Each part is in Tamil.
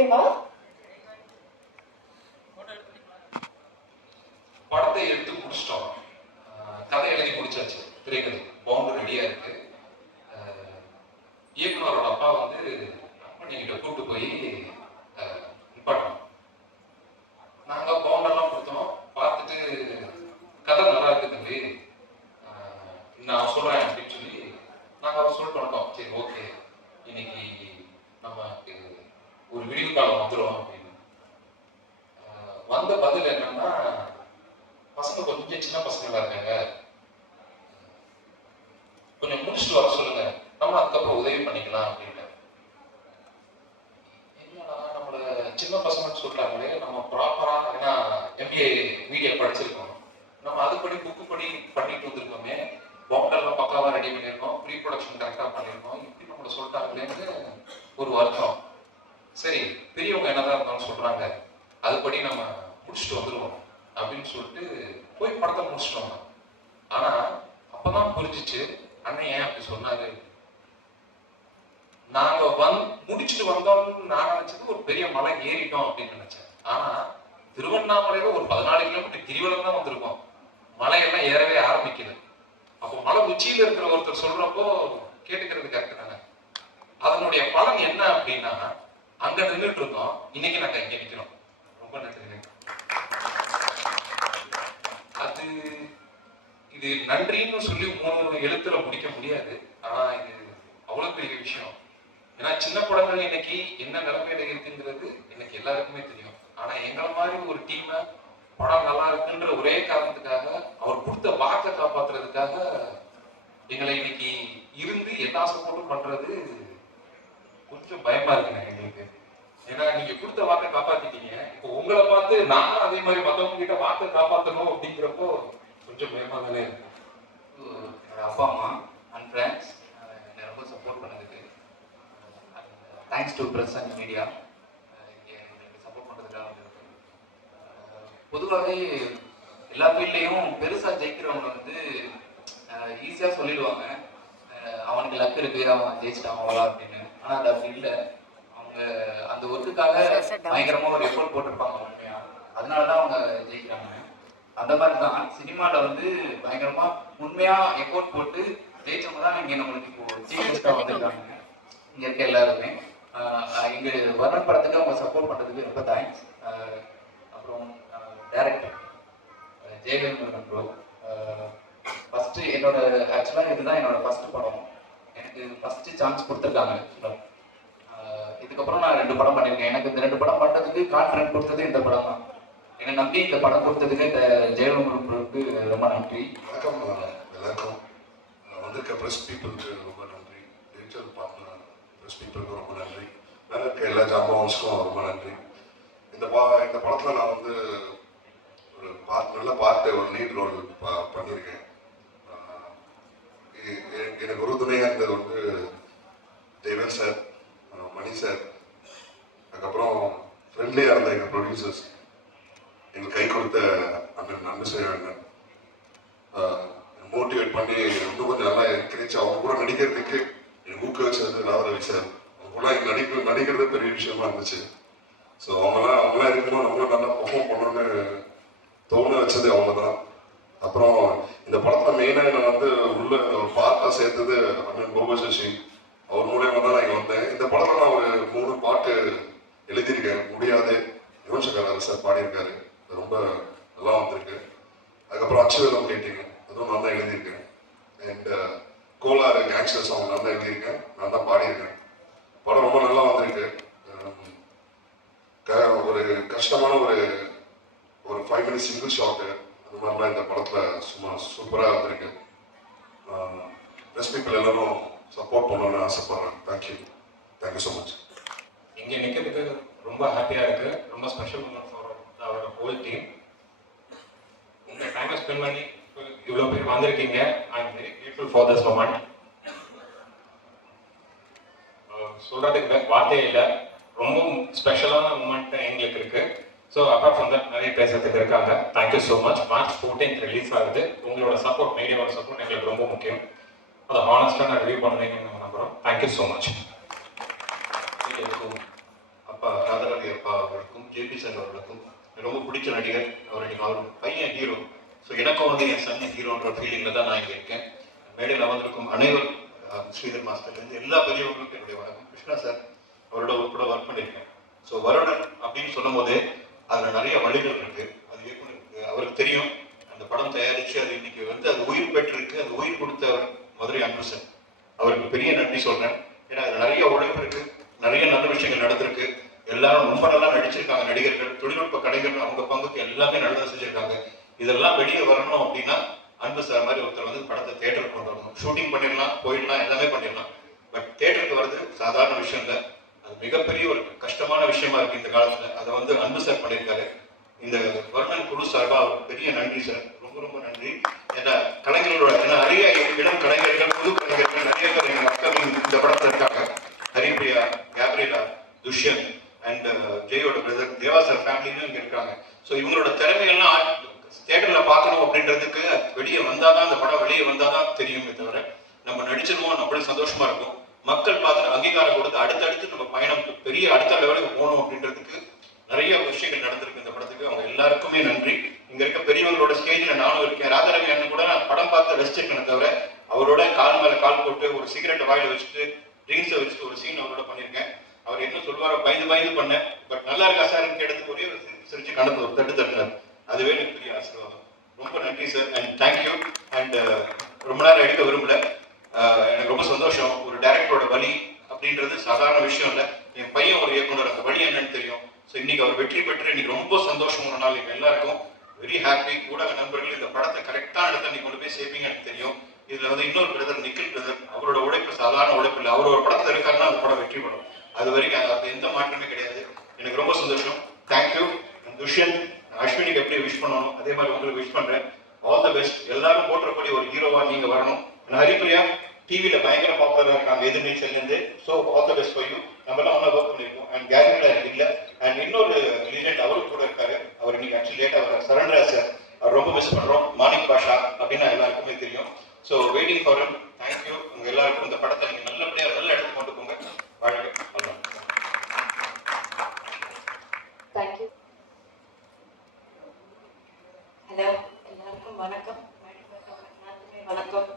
ஓகேவா? படத்தை எடுத்து முடிச்சிட்டோம், கதை எழுதி முடிச்சாச்சு, திரைக்கதை பவுண்டர் ரெடியா இருக்கு. இயக்குனரோட அப்பா வந்து கம்பெனிகிட்ட கூப்பிட்டு போய் நிப்பாட்டோம். நாங்க பவுண்டர்லாம் கொடுத்தோம், பார்த்துட்டு கதை நல்லா இருக்கு தம்பி, நான் சொல்றேன் அப்படின்னு சொல்லி நாங்க அவர் சொல்லிட்டு வந்துட்டோம். சரி ஓகே, இன்னைக்கு நமக்கு ஒரு விடிவு காலம் வந்துடும் அப்படின்னு. வந்த பதில் என்னன்னா, பசங்க கொஞ்சம் சின்ன பசங்களா இருக்காங்க, கொஞ்சம் முடிச்சுட்டு வர சொல்லுங்க, நம்ம அதுக்கப்புறம் உதவி பண்ணிக்கலாம் அப்படின்னு. என்னன்னா நம்மள சின்ன பசங்கன்னு சொல்றாங்களே, நம்ம ப்ராப்பரா ஏன்னா MBA மீடியா படிச்சிருக்கோம், நம்ம அதுபடி புக்கு படி பண்ணிட்டு வந்திருக்கோமே, பவுண்டர்லாம் பக்காவா ரெடி பண்ணியிருக்கோம், ப்ரீ ப்ரொடக்ஷன் கரெக்டா பண்ணியிருக்கோம், இப்படி நம்மள சொல்லிட்டாங்களேன்னு ஒரு வருத்தம். சரி, பெரியவங்க என்னதான் இருந்தாலும் சொல்றாங்க, அதுபடி நம்ம முடிச்சுட்டு வந்துடுவோம் அப்படின்னு சொல்லிட்டு போய் படத்தை முடிச்சிட்டோம். ஆனா அப்பதான் புரிஞ்சிச்சு அண்ணன் ஏன் அப்படி சொன்னாரு. நாங்க முடிச்சுட்டு வந்தோம்னு நான் நினைச்சது ஒரு பெரிய மலை ஏறிட்டோம் அப்படின்னு நினைச்சேன். ஆனா திருவண்ணாமலையில ஒரு 14 கிலோமீட்டர் கிரிவலம் தான் வந்திருக்கோம், மலையெல்லாம் ஏறவே ஆரம்பிக்குது. அப்போ மலை உச்சியில இருக்கிற ஒருத்தர் சொல்றப்போ கேட்டுக்கிறது கரெக்ட் தானே. அதனுடைய பலன் என்ன அப்படின்னா, அங்க நின்றுட்டு இருக்கோம், இன்னைக்கு நாங்க இங்க நிக்கிறோம். ரொம்ப நன்றி. அது இது நன்றின்னு சொல்லி 3 எழுத்துல முடிக்க முடியாது. ஆனா இது அவ்வளவு பெரிய விஷயம். ஏன்னா சின்ன படங்கள் இன்னைக்கு என்ன நிலைமையில இருக்குங்கிறது எனக்கு எல்லாருக்குமே தெரியும். ஆனா எங்களை மாதிரி ஒரு டீமை படம் நல்லா இருக்குன்ற ஒரே காரணத்துக்காக, அவர் கொடுத்த வாக்கை காப்பாத்துறதுக்காக எங்களை இன்னைக்கு இருந்து எல்லா சப்போர்ட்டும் பண்றது கொஞ்சம் பயமா இருக்குங்க எங்களுக்கு. ஏன்னா நீங்க கொடுத்த வாக்கை காப்பாத்திட்டீங்க, இப்போ உங்களை பார்த்து நானும் அதே மாதிரி மத்தவங்க கிட்ட வாக்கை காப்பாற்றணும் அப்படிங்கிறப்போ கொஞ்சம் பயமா தானே இருக்கு. என்னோட அப்பா அம்மா அண்ட் ஃப்ரெண்ட்ஸ் என்னை ரொம்ப சப்போர்ட் பண்ணதுக்கு thanks to press and media, எனக்கு சப்போர்ட் பண்ணுறதுக்காக இருக்கு. பொதுவாகவே எல்லா ஃபீல்ட்லேயும் பெருசாக ஜெயிக்கிறவங்க வந்து ஈஸியாக சொல்லிடுவாங்க, அவனுக்கு லக் இருக்கு, அவன் ஜெயிச்சிட்டான் அவ்வளோதான் அப்படின்னு. ஆனால் அது அப்படி இல்லை, அவங்க அந்த ஒர்க்குக்காக பயங்கரமாக ஒரு எஃபோர்ட் போட்டிருப்பாங்க உண்மையாக, அதனால தான் அவங்க ஜெயிக்கிறாங்க. அந்த மாதிரி தான் சினிமாவில் வந்து பயங்கரமா உண்மையா எஃபோர்ட் போட்டு ஜெயிச்சவங்க தான் இங்கே நம்மளுக்கு இப்போ சீஃப் கெஸ்டாக வந்திருக்காங்க. இங்கே இருக்க எல்லாருமே இங்கே வர்ணன் படத்துக்கு அவங்க சப்போர்ட் பண்ணுறதுக்கு ரொம்ப தேங்க்ஸ். அப்புறம் டைரக்டர் ஜெயவேல் ப்ரோ, ஃபஸ்ட்டு என்னோட ஆக்சுவலாக இதுதான் என்னோட ஃபஸ்ட்டு படம், எனக்கு ஃபஸ்ட்டு சான்ஸ் கொடுத்துருக்காங்க. இதுக்கப்புறம் நான் 2 படம் பண்ணியிருக்கேன், எனக்கு இந்த 2 படம் பண்ணுறதுக்கு கான்ஃபிடன்ட் கொடுத்தது இந்த படம் தான். என்னை நம்பி இந்த படம் கொடுத்ததுக்கு இந்த ஜெயலலிதாவுக்கு ரொம்ப நன்றி. வணக்கம் எல்லாருக்கும், வந்திருக்க ப்ரெஸ் பீப்புளுக்கு ரொம்ப நன்றி, டிஜிட்டல் பார்ட்னர் ப்ரெஸ் பீப்புளுக்கு ரொம்ப நன்றி, வேற இருக்க எல்லா ஜாம்பவான்ஸ்க்கும் ரொம்ப நன்றி. இந்த படத்தில் நான் வந்து ஒரு நல்ல பார்ட்டு, ஒரு லீட் ரோல் பண்ணியிருக்கேன். எனக்கு உறுதுணையாக இருந்தது வந்து தேவன் சார், மணி சார், அதுக்கப்புறம் ஃப்ரெண்ட்லியாக இருந்த எங்கள் ப்ரொடியூசர்ஸ், எங்களுக்கு கை கொடுத்த அண்ணன் நன்றி செய்ய வேண்டும், மோட்டிவேட் பண்ணி இன்னும் கொஞ்சம் நல்லா கிடைச்சி அவங்க கூட நடிக்கிறதுக்கு எனக்கு ஊக்குவிச்சது ராதரவி சார். அவங்க கூட எனக்கு நடிக்கிறது பெரிய விஷயமா இருந்துச்சு. ஸோ அவங்களாம் இருக்கும்போது நம்மளும் நல்லா பர்ஃபார்ம் பண்ணணும்னு தோண வச்சது அவங்க தான். அப்புறம் இந்த படத்தை மெயினாக நான் வந்து உள்ள ஒரு பாட்டாக சேர்த்தது அண்ணன் கோபசசி, அவர் மூலியமாக தான் நான் இங்கே வந்தேன். இந்த படத்தில் நான் ஒரு 3 பாட்டு எழுதியிருக்கேன். முடியாது யுவன் சங்கர் சார் பாடியிருக்காரு, ரொம்ப நல்லா வந்திருக்கு. அதுக்கப்புறம் அச்சுவேலம் கேட்டீங்க, அதுவும் நான் தான் எழுதியிருக்கேன். அண்ட் கோலாறு கேங்ஸ்டர் சாங் நான் தான் எழுதியிருக்கேன், நான் தான் பாடியிருக்கேன். படம் ரொம்ப நல்லா வந்திருக்கு. ஒரு கஷ்டமான ஒரு 5 மினிட்ஸ் சிங்கிள் ஷாட்டு அது மாதிரிலாம் இந்த படத்தில் சும்மா சூப்பராக வந்திருக்கு. ப்ரெஸ் பீப்புள் எல்லாரும் சப்போர்ட் பண்ணணும்னு ஆசைப்படுறேன். Thank you so much. இங்கே நிற்கிறதுக்கு ரொம்ப ஹாப்பியாக இருக்குது, ரொம்ப ஸ்பெஷல் அவரோட ஹோல் டீம். உங்கள் டைமை ஸ்பெண்ட் பண்ணி இவ்வளோ பேர் வந்திருக்கீங்க. I am very grateful for this moment. சொல்கிறதுக்கு வார்த்தையே இல்லை, ரொம்ப ஸ்பெஷலான மூமெண்ட் எங்களுக்கு இருக்குது. ஸோ அப்பார்ட் ஃப்ரம் தட் நிறைய பேசுறதுக்கு இருக்காங்க. Thank you so much. March 14 release ஆகுது. உங்களோட சப்போர்ட், மீடியாவோட சப்போர்ட் எங்களுக்கு ரொம்ப முக்கியம். அதை ஹானஸ்டாக நான் ரிவ்யூ பண்ணுவீங்கன்னு நம்ம நம்புகிறோம். Thank you so much. அப்பா ராதரவி ஜேபி சார் அவர்களுக்கும். ரொம்ப பிடிச்ச நடிகர் அவர். இன்னைக்கு அவர் பையன் ஹீரோ. ஸோ எனக்கும் வந்து என் சன் ஹீரோன்ற ஃபீலிங்கில் தான் நான் இங்கே இருக்கேன். மேடையில் அமர்ந்திருக்கும் அனைவரும் ஸ்ரீதர் மாஸ்டர்லேருந்து எல்லா பெரியவர்களுக்கும் என்னுடைய வணக்கம். கிருஷ்ணா சார் அவரோட கூட ஒர்க் பண்ணியிருக்கேன். ஸோ வருடன் அப்படின்னு சொல்லும் போதே அதில் நிறைய வழிகள் இருக்குது. அது இயக்குனருக்கு அவருக்கு தெரியும். அந்த படம் தயாரித்து அது இன்னைக்கு வந்து அது உயிர் பெற்றிருக்கு. அது உயிர் கொடுத்தவர் மதுரை அன்பு சார். அவருக்கு பெரிய நன்றி சொல்கிறேன். ஏன்னா அதில் நிறைய உழைப்பு இருக்குது, நிறைய நல்ல விஷயங்கள் நடந்திருக்கு. எல்லாரும் ரொம்ப நல்லா நடிச்சிருக்காங்க. நடிகர்கள், தொழில்நுட்ப கலைஞர்கள் அவங்க பங்குக்கு எல்லாமே நல்லதாக செஞ்சுருக்காங்க. இதெல்லாம் வெளியே வரணும் அப்படின்னா அன்பு சார் மாதிரி ஒருத்தர் வந்து படத்தை தேட்டருக்கு கொண்டு வரணும். ஷூட்டிங் பண்ணிடலாம், போயிடலாம், எல்லாமே பண்ணிடலாம். பட் தேட்டருக்கு வர்றது சாதாரண விஷயம் இல்லை. அது மிகப்பெரிய ஒரு கஷ்டமான விஷயமா இருக்கு இந்த காலத்தில். அதை வந்து அன்பு சார் பண்ணியிருக்காரு. இந்த வர்ணன் குழு சார்பாக அவருக்கு பெரிய நன்றி சார். ரொம்ப ரொம்ப நன்றி. ஏன்னா கலைஞர்களோட நிறைய இளம் கலைஞர்கள், புது கலைஞர்கள் நிறைய பேர் எங்கள் மக்கள் இந்த படத்தில் இருக்காங்க. ஹரிப்ரியா, கேப்ரியலா, துஷ்யந்த் அண்ட் ஜெயோட பிரதர் தேவா சார் ஃபேமிலின்னு இங்கே இருக்காங்க. ஸோ இவங்களோட திறமைகள்லாம் தியேட்டரில் பார்க்கணும் அப்படின்றதுக்கு வெளியே வந்தாதான், அந்த படம் வெளியே வந்தாதான் தெரியுமே தவிர நம்ம நடிச்சிருவோம் நம்மளும் சந்தோஷமா இருக்கும். மக்கள் பார்த்து அங்கீகாரம் கொடுத்து அடுத்தடுத்து நம்ம பயணம் பெரிய அடுத்த லெவலுக்கு போகணும் அப்படின்றதுக்கு நிறைய விஷயங்கள் நடந்திருக்கு இந்த படத்துக்கு. அவங்க எல்லாருக்குமே நன்றி. இங்க இருக்க பெரியவங்களோட ஸ்டேஜ்ல நானும் இருக்கேன். ராதாரவி அண்ணன் கூட நான் படம் பார்த்து ரசிச்சிருக்கேன் தவிர அவரோட கால் மேல கால் போட்டு ஒரு சிகரெட்டை வாயில வச்சுட்டு ட்ரிங்க்ஸை வச்சுட்டு ஒரு சீன் அவரோட பண்ணியிருக்கேன். அவர் என்ன சொல்லுவாரோ பயந்து பண்ணேன். பட் நல்லா இருக்கா சார்னு கேட்டதுக்கு ஒரே ஒரு சிரிச்சு கணக்கு ஒரு தட்டு தட்டினார். அதுவே எனக்கு பெரிய ஆசீர்வாதம். ரொம்ப நன்றி சார் அண்ட் தேங்க்யூ. அண்ட் ரொம்ப நேரம் எடுக்க விரும்பல. எனக்கு ரொம்ப சந்தோஷம். ஒரு டைரக்டரோட வழி அப்படின்றது சாதாரண விஷயம் இல்லை. என் பையன் ஒரு இயக்குனர், அந்த வழி என்னன்னு தெரியும். ஸோ இன்னைக்கு அவர் வெற்றி பெற்று இன்னைக்கு ரொம்ப சந்தோஷமான நாள். எங்க எல்லாருக்கும் வெரி ஹாப்பி. ஊடக நண்பர்கள் இந்த படத்தை கரெக்டான இடத்த நீ கொண்டு போய் சேர்ப்பீங்க எனக்கு தெரியும். இதுல வந்து இன்னொரு பிரதர் நிக்கில் பிரதர், அவரோட உழைப்பு சாதாரண உழைப்பு இல்லை. அவர் ஒரு படத்தில் இருக்காருன்னா அந்த படம் வெற்றி படும். அது வரைக்கும் அது எந்த மாற்றமே கிடையாது. எனக்கு ரொம்ப சந்தோஷம். தேங்க்யூ. துஷ்யந்த், அஸ்வினிக்கு எப்படி விஷ் பண்ணணும் அதே மாதிரி உங்களுக்கு விஷ் பண்றேன். All the best. எல்லாரும் போற்றக்கூடிய ஒரு ஹீரோவா நீங்க வரணும். ஹரிப்ரியா டிவியில பயங்கர பாப்புலரா இருக்காங்க எதிர்நீச்சல்லேருந்து. So all the best for you. நம்ம எல்லாம் ஒன்றா ஒர்க் பண்ணியிருக்கோம். அண்ட் கேப்ரியலா எனக்கு இல்லை. அண்ட் இன்னொரு லீஜெண்ட் அவரும் கூட இருக்காரு. அவர் இன்னைக்கு ஆக்சுவலி லேட்டாக வர சரண்ராஜ் சார். அவர் ரொம்ப மிஸ் பண்றோம். மாணிக் பாஷா அப்படின்னா எல்லாருக்குமே தெரியும். So waiting for him. Thank you. உங்க எல்லாருக்கும் இந்த படத்தை நீங்க நல்லபடியாக நல்ல இடத்துக்கு கொண்டு போங்க. வாழ்க்கை அவ்வளோ. தேங்க்யூ. ஹலோ, எல்லாருக்கும் வணக்கம். எல்லாருக்குமே வணக்கம்.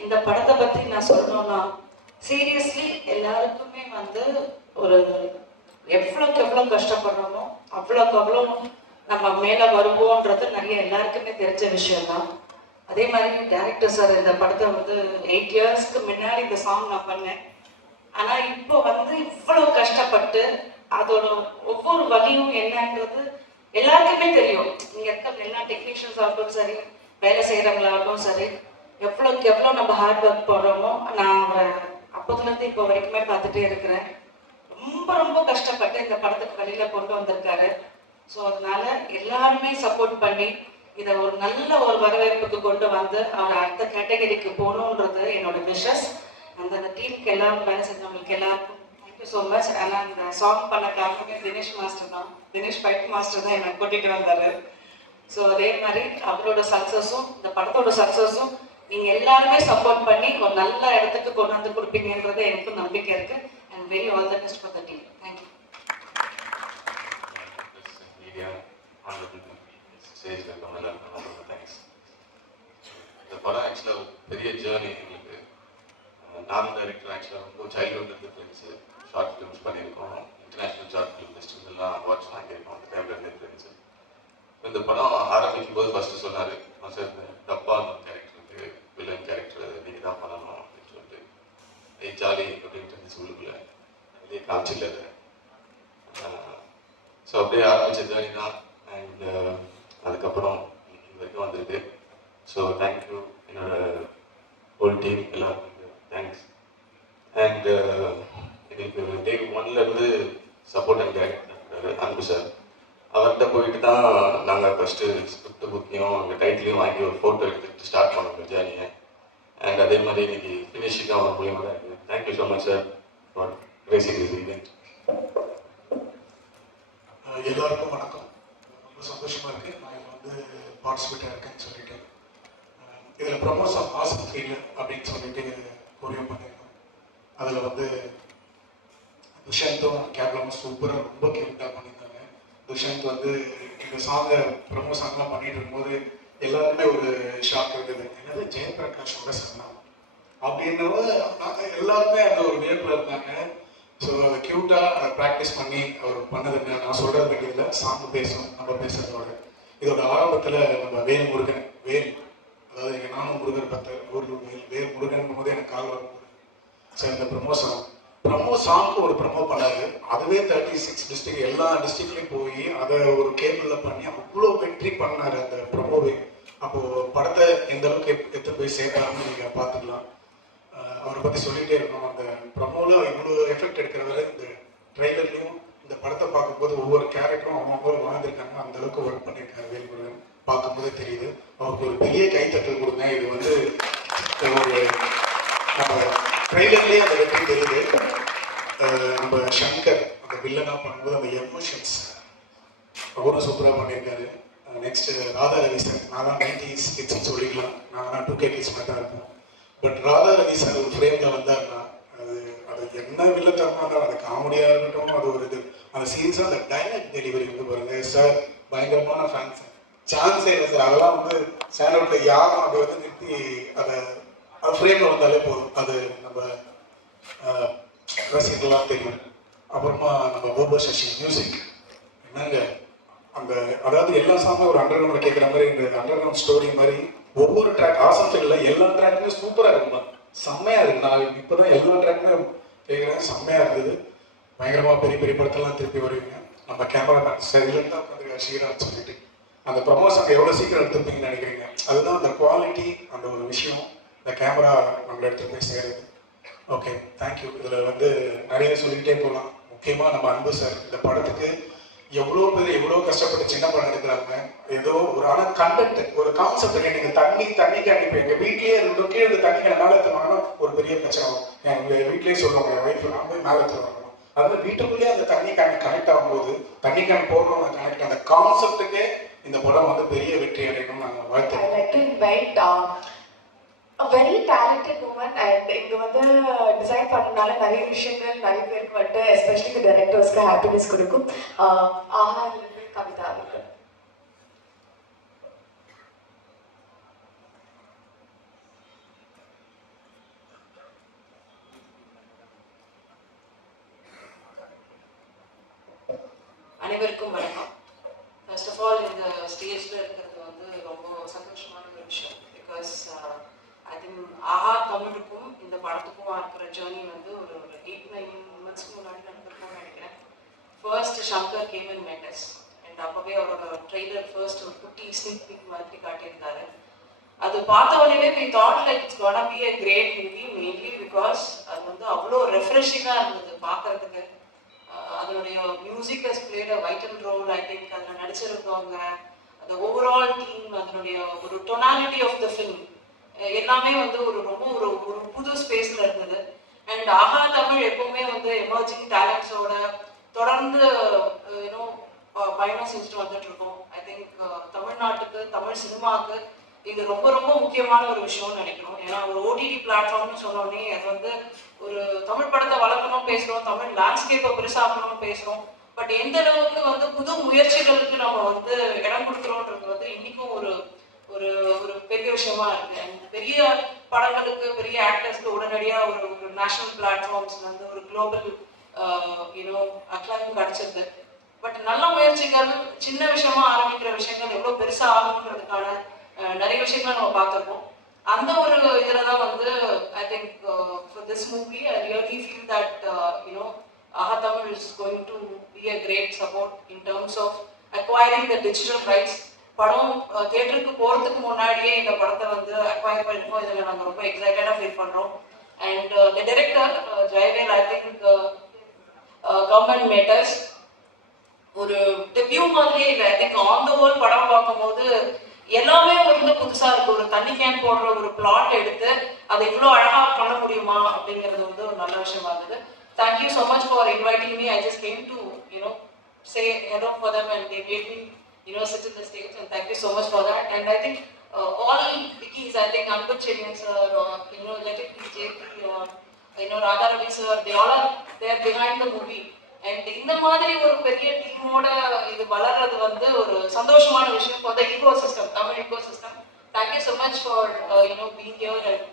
இந்த படத்தை பற்றி நான் சொல்லணும்னா சீரியஸ்லி எல்லாருக்குமே வந்து ஒரு எவ்வளோக்கு எவ்வளோ கஷ்டப்படுறோமோ அவ்வளோக்கு அவ்வளோ நம்ம மேலே வருவோன்றது நிறைய எல்லாருக்குமே தெரிஞ்ச விஷயம்தான். அதே மாதிரி டைரக்டர் சார் இந்த படத்தை வந்து 8 இயர்ஸ்க்கு முன்னாடி இந்த சாங் நான் பண்ணேன். ஆனால் இப்போ வந்து இவ்வளோ கஷ்டப்பட்டு அதோட ஒவ்வொரு வழியும் என்னன்றது எல்லாருக்குமே தெரியும். இங்கே இருக்க எல்லா டெக்னீஷியன்ஸ் ஆகட்டும் சரி, வேலை செய்கிறவங்களாகட்டும் சரி, எவ்வளோக்கு எவ்வளோ நம்ம ஹார்ட் ஒர்க் போடுறோமோ. நான் அவரை அப்போதுலேருந்து இப்போ வரைக்குமே பார்த்துட்டே இருக்கிறேன். ரொம்ப ரொம்ப கஷ்டப்பட்டு இந்த படத்துக்கு வெளியில் கொண்டு வந்திருக்காரு. ஸோ அதனால எல்லாருமே சப்போர்ட் பண்ணி இதை ஒரு நல்ல ஒரு வரவேற்புக்கு கொண்டு வந்து அவர் அடுத்த கேட்டகரிக்கு போகணுன்றது என்னோட விஷஸ். அந்த டீமுக்கு எல்லாரும் வேலை செஞ்சவங்களுக்கு எல்லாருக்கும் தேங்க்யூ ஸோ மச். ஆனால் இந்த சாங் பண்ண காரணமே தினேஷ் மாஸ்டர் தான். தினேஷ் பைட் மாஸ்டர் தான் என்னை கூட்டிகிட்டு வந்தார். ஸோ அதே மாதிரி அவரோட சக்ஸஸும் இந்த படத்தோட சக்ஸஸும் நீங்கள் எல்லாருமே சப்போர்ட் பண்ணி ஒரு நல்ல இடத்துக்கு கொண்டு வந்து கொடுப்பீங்கன்றது எனக்கு நம்பிக்கை இருக்கு. And very all the best for the team. Thank you. இந்த படம் ஆக்சுவலாக பெரிய ஜேர்னி எங்களுக்கு. நான் டைரக்டர் ஆக்சுவலாக ரொம்ப சைல்ட்ஹுட்லேருந்து ஃப்ரெண்ட்ஸு. ஷார்ட் ஃபிலிம்ஸ் பண்ணியிருக்கோம். இன்டர்நேஷ்னல் ஷார்ட் ஃபிலிம் ஃபெஸ்டிவல்லாம் அவார்ட்ஸ் வாங்கியிருக்கோம். அந்த டைம்லேருந்தே ஃப்ரெண்ட்ஸு. இந்த படம் ஆரம்பிக்கும் போது ஃபஸ்ட்டு சொன்னார், சார் இந்த டப்பான்னு கேரக்டருக்கு வில்லன் கேரக்டர் நீங்கள் தான் பண்ணணும் அப்படின்னு சொல்லிட்டு ஜாலி அப்படின்ட்டு சொல்லுக்குள்ள வெளியே காமிச்சில்ல. ஸோ அப்படியே ஆரம்பித்த ஜேர்னி தான். அண்ட் அதுக்கப்புறம் இது வரைக்கும் வந்திருக்கு. ஸோ தேங்க்யூ என்னோட ஹோல் டீம் எல்லாருக்கும் தேங்க்ஸ். அண்ட் எங்களுக்கு டே 1லேருந்து சப்போர்ட் அண்ட் டைரக்டர் அன்பு சார். அவர்கிட்ட போயிட்டு தான் நாங்கள் ஃபஸ்ட்டு ஸ்கிரிப்ட் புக்கையும் அந்த டைட்டிலையும் வாங்கி ஒரு ஃபோட்டோ எடுத்துகிட்டு ஸ்டார்ட் பண்ணோம் ஜேர்னியை. அண்ட் அதே மாதிரி இன்னைக்கு ஃபினிஷிங்காக அவர் மூலியமாக தான் இருக்குது. Thank you so much sir for racing this event. எல்லாருக்கும் வணக்கம். ரொம்ப சந்தோஷமாக இருக்குது நான் இதில் வந்து பார்ட்டிசிபேட்டாக இருக்கேன்னு சொல்லிட்டு. இதில் ப்ரமோஸ் ஆஃப் ஆசம் ஃபீல் அப்படின்னு சொல்லிட்டு கொரியோ பண்ணியிருக்கோம். அதில் வந்து துஷாந்தும் கேப்லமும் சூப்பராக ரொம்ப கியூட்டாக பண்ணியிருந்தாங்க. துஷாந்த் வந்து இந்த சாங்கை ப்ரமோ சாங்லாம் பண்ணிட்டு இருக்கும்போது எல்லாருமே ஒரு ஷாக் இருந்தது. என்னது ஜெயபிரகாஷோட சன்னா அப்படின்னவ எல்லாருமே அந்த ஒரு வியப்பில் இருந்தாங்க. ஸோ அதை க்யூட்டாக அதை ப்ராக்டிஸ் பண்ணி அவர் பண்ணதுங்க. நான் சொல்கிறது வேண்டியதில்லை, சாங் பேசும் நம்ம பேசுறதோட. இதோட ஆரம்பத்தில் நம்ம வேல் முருகன் அதாவது எங்கள் நானும் முருகன் பக்தர் ஊரில் வேல் முருகன் போது எனக்கு கால் வரும்போது சார் இந்த ப்ரமோ சாங்க்கு ஒரு ப்ரமோ பண்ணாரு. அதுவே 36 டிஸ்ட்ரிக்ட் எல்லா டிஸ்ட்ரிக்ட்லையும் போய் அதை ஒரு கேபிளில் பண்ணி அவ்வளோ வெற்றி பண்ணார் அந்த ப்ரமோவே. அப்போது படத்தை எந்த அளவுக்கு எடுத்து போய் சேர்த்தாருன்னு நீங்கள் பார்த்துக்கலாம். அவரை பற்றி சொல்லிகிட்டே இருக்கணும். அந்த ப்ரமோவில் இவ்வளோ எஃபெக்ட் எடுக்கிறவரை இந்த ட்ரெய்லர்லையும் இந்த படத்தை பார்க்கும்போது ஒவ்வொரு கேரக்டரும் அவங்க வாழ்ந்துருக்காங்க. அந்த அளவுக்கு ஒர்க் பண்ணியிருக்காரு வேல்முருகன். பார்க்கும்போதே தெரியுது. அவருக்கு ஒரு பெரிய கைத்தட்டல் கொடுங்க. இது வந்து ஒரு நம்ம ட்ரெய்லர்லேயே அந்த வெற்றி தெரியுது. நம்ம சங்கர் அந்த வில்லனாக பண்ணும்போது அந்த எமோஷன்ஸ் அவரும் சூப்பராக பண்ணியிருக்காரு. Next Radha Ravi sir. நான் தான் 90s கிட்ஸ்ன்னு சொல்லிக்கலாம், நான் 2K கிட்ஸ் மாதிரி தான் இருப்பேன். பட் ராதா ரவி சார் ஒரு ஃப்ரேமில் வந்தாருன்னா அது என்ன வில்லத்தனமாக இருந்தாலும், அது காமெடியாக இருக்கட்டும், அது ஒரு இது அந்த சீன்ஸாக அந்த டைலாக் டெலிவரி வந்து பாருங்க சார், பயங்கரமான ஃபேன்ஸ். சான்ஸே இல்லை சார். அதெல்லாம் வந்து சேனலில் யாரும் அதை வந்து நிறுத்தி அதை ஃப்ரேமில் வந்தாலே போதும். அது நம்ம ரசிகர்கள்லாம் தெரியும். அப்புறமா நம்ம கோபா சசி மியூசிக் என்னங்க அந்த அதாவது எல்லா சாங்கும் ஒரு அண்டர் கிரவுண்டில் கேட்குற மாதிரி இந்த அண்டர் கிரவுண்ட் ஸ்டோரி மாதிரி ஒவ்வொரு ட்ராக் ஆசம் ஃபீல்டில் எல்லா ட்ராக்குமே சூப்பராக இருக்குமா, செம்மையாக இருக்கு. நான் இப்போ தான் எல்லா ட்ராக்குமே கேட்குறேன், செம்மையாக இருந்தது. பயங்கரமாக பெரிய பெரிய படத்தெல்லாம் திருப்பி வருவீங்க. நம்ம கேமரா சைலண்டாக உட்காந்துருக்க ஸ்ரீராம் சொல்லிட்டு அந்த ப்ரமோஷன் எவ்வளோ சீக்கிரம் எடுத்துப்பீங்கன்னு நினைக்கிறீங்க. அதுதான் அந்த குவாலிட்டி, அந்த ஒரு விஷயம் இந்த கேமரா நம்மளை எடுத்து போய் சேருது. Okay, thank you. இதில் வந்து நிறைய சொல்லிக்கிட்டே போகலாம். முக்கியமாக நம்ம அன்பு சார் இந்த படத்துக்கு எவ்வளோ பேர் எவ்வளோ கஷ்டப்பட்டு சின்ன படம் எடுக்கிறாங்க. ஏதோ ஒரு ஆனால் கண்டென்ட் ஒரு கான்செப்ட் கேட்டீங்க. தண்ணிக்கு அனுப்பி எங்கள் வீட்லேயே 2 கீழே தண்ணிக்கு மேலே எடுத்துவாங்கன்னா ஒரு பெரிய பிரச்சனை ஆகும். எங்கள் வீட்லேயே சொல்லுவாங்க, என் ஒய்ஃப் நான் போய் மேலே எடுத்துருவாங்க. அது வீட்டுக்குள்ளேயே அந்த தண்ணி கேன் கனெக்ட் ஆகும்போது தண்ணி கேன் போடுறவங்க கனெக்ட் அந்த கான்செப்டுக்கே இந்த படம் வந்து பெரிய வெற்றி அடையணும் நாங்கள் வாழ்த்துறோம். A very talented woman and இங்க வந்து டிசைன் பண்ணனால நிறைய விஷயங்கள் நிறைய பேருக்கு வந்து எஸ்பெஷலி டைரக்டர்ஸ்க்கு ஹாப்பினஸ் கொடுக்கும். ஆஹா கவிதா இருக்கு. அனைவருக்கும் வணக்கம். ஃபர்ஸ்ட் ஆஃப் ஆல் இந்த ஸ்டேஜில் இருக்கிறது வந்து ரொம்ப சந்தோஷமான ஒரு விஷயம். பிகாஸ் ஐ திங்க் ஆஹா தமிழுக்கும் இந்த படத்துக்கும் இருக்கிற ஜேர்னி வந்து ஒரு 8-9 மந்த்ஸ்க்கு முன்னாடி நடந்திருக்கும்னு நினைக்கிறேன். ஃபர்ஸ்ட் சங்கர் கேம் இன் மெட்டஸ் அண்ட் அப்போவே அவரோட ட்ரெய்லர் ஃபர்ஸ்ட் ஒரு குட்டி ஸ்னிக் பீக் மாதிரி காட்டியிருந்தாரு. அது பார்த்த உடனே we thought like it's gonna be a great movie, mainly because அது வந்து அவ்வளோ ரெஃப்ரெஷிங்காக இருந்தது பார்க்கறதுக்கு. அதனுடைய music has played a vital role. I think அதில் நடிச்சிருந்தவங்க அந்த ஓவரால் டீம், அதனுடைய ஒரு டொனாலிட்டி ஆஃப் த ஃபிலிம் எல்லாமே வந்து ரொம்ப ஒரு புது ஸ்பேஸில் இருந்தது. அண்ட் ஆஹா தமிழ் எப்பவுமே வந்து எமர்ஜிங் டேலண்ட்ஸோட தொடர்ந்து பயணம் செஞ்சுட்டு வந்துட்டு இருக்கோம். ஐ திங்க் தமிழ்நாட்டுக்கு தமிழ் சினிமாவுக்கு இது ரொம்ப ரொம்ப முக்கியமான ஒரு விஷயம்னு நினைக்கிறோம். ஏன்னா ஒரு ஓடிடி பிளாட்ஃபார்ம்னு சொன்னோடனே அது வந்து ஒரு தமிழ் படத்தை வளர்க்கணும்னு பேசுகிறோம், தமிழ் லேண்ட்ஸ்கேப்பை பெருசாக்கணும்னு பேசுகிறோம். பட் எந்த அளவுக்கு வந்து புது முயற்சிகளுக்கு நம்ம வந்து இடம் கொடுக்குறோன்றது வந்து இன்னைக்கும் ஒரு ஒரு ஒரு பெரிய விஷயமா இருக்கு. அண்ட் பெரிய படங்களுக்கு பெரிய ஆக்டர்ஸ்க்கு உடனடியாக ஒரு நேஷனல் பிளாட்ஃபார்ம்ஸ் வந்து ஒரு குளோபல் அக்ளைம் கிடைச்சிருக்கு. பட் நல்ல முயற்சிகள், சின்ன விஷயமா ஆரம்பிக்கிற விஷயங்கள் எவ்வளோ பெருசாக ஆகணுன்றதுக்கான நிறைய விஷயங்களை நம்ம பார்த்துருக்கோம். அந்த ஒரு இதில் தான் வந்து I think for this movie I really feel that ஆஹா Tamil is going to be a great support in terms of acquiring the digital rights. படம் தியேட்டருக்கு போகிறதுக்கு முன்னாடியே இந்த படத்தை வந்து அக்வயர் பண்ணிருக்கோம். இதில் நாங்கள் ரொம்ப எக்ஸைட்டடாக ஃபீல் பண்ணுறோம். And the director Jayavel, I think government matters ஒரு டெபியூ மாதிரியே இல்லை. I think on the whole படம் பார்க்கும்போது எல்லாமே வந்து புதுசாக இருக்குது. ஒரு தண்ணி கேன் போடுற ஒரு பிளாட் எடுத்து அதை இவ்வளோ அழகாக பண்ண முடியுமா அப்படிங்கிறது வந்து ஒரு நல்ல விஷயமா இருந்தது. Thank you so much for inviting me. I just came to say hello for them and they made me sit in the stage, and thank you so much for that. And I think all Vickies, I think Anbud Cherian sir, let it be JP, Radha Ravi sir, they all are there behind the movie. And இந்த மாதிரி ஒரு பெரிய டீமோட இது வளர்றது வந்து ஒரு சந்தோஷமான விஷயம் for the ecosystem, Tamil ecosystem. Thank you so much for being here and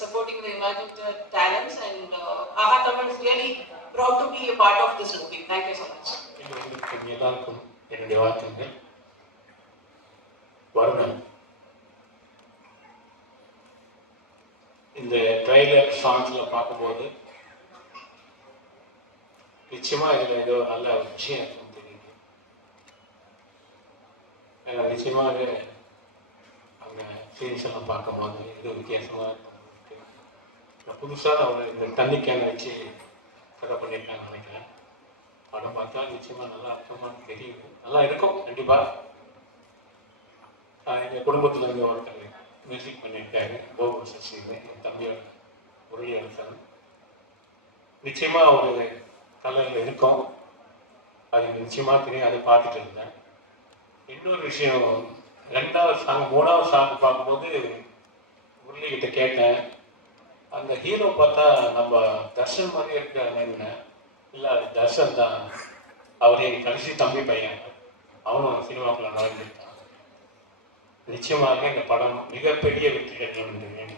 supporting the imaginative talents, and AHA Tamil is really proud to be a part of this movie. Thank you so much. எல்லாருக்கும் என்னுடைய வாழ்த்துக்கள். வருணன், இந்த ட்ரைலர் சாங்ஸ்ல பார்க்கும்போது நிச்சயமா இதுல ஏதோ நல்ல ஒரு விஷயம் இருக்குன்னு தெரியுது. ஏன்னா நிச்சயமாக அவங்க சீன்ஸ் எல்லாம் பார்க்கும்போது இது வித்தியாசமா இருக்கு. புதுசாக அவங்க இந்த தண்ணி கேனை வச்சு கதை பண்ணியிருக்காங்க நினைக்கிறேன். படம் பார்த்தா நிச்சயமா நல்லா அர்த்தமாக தெரியுது, நல்லா இருக்கும் கண்டிப்பா. எங்கள் குடும்பத்துல இருந்து ஒருத்தர் மியூசிக் பண்ணியிருக்காரு, போகு சசி, என் தம்பியோட முரளி அரசன். நிச்சயமா ஒரு கலரில் இருக்கும், அது நிச்சயமா தெரியும். அதை பார்த்துட்டு இருந்தேன். இன்னொரு விஷயம், 2வது சாங் 3வது சாங் பார்க்கும்போது முரளிகிட்ட கேட்டேன், அந்த ஹீரோ பார்த்தா நம்ம தர்ஷன் மாதிரியே இருக்காருன்னு. இல்லை, அது தர்ஷன் தான். அவர் என் கடைசி தம்பி பையன், அவனும் சினிமாக்குள்ள நுழைஞ்சிருக்கான். நிச்சயமாக இந்த படம் மிகப்பெரிய வெற்றி கிடைக்கும் என்று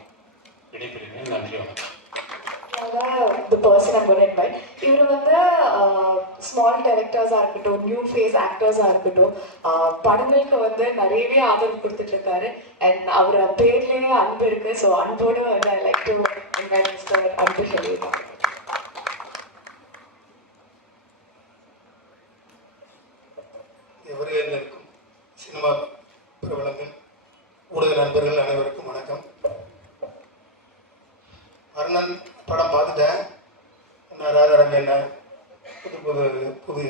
விடைபெறுகிறேன். நன்றி, வணக்கம். the person I'm going to invite. இவர் வந்து ஸ்மால் டைரக்டர்ஸாக இருக்கட்டும், நியூ ஃபேஸ் ஆக்டர்ஸாக இருக்கட்டும், படங்களுக்கு வந்து நிறையவே ஆதரவு கொடுத்துட்டு இருக்காரு. அண்ட் அவர் பேர்லேயே அன்பு இருக்கு. ஸோ அன்போடு வந்து I like to invite mister அன்பு ஷெலீர். எவரையில் இருக்கும் சினிமா பிரபலங்கள், ஊடக நண்பர்கள் அனைவருக்கும் வணக்கம். வருணன் படம் பார்த்துட்டேன். நான் ராதாரவி என்ன புது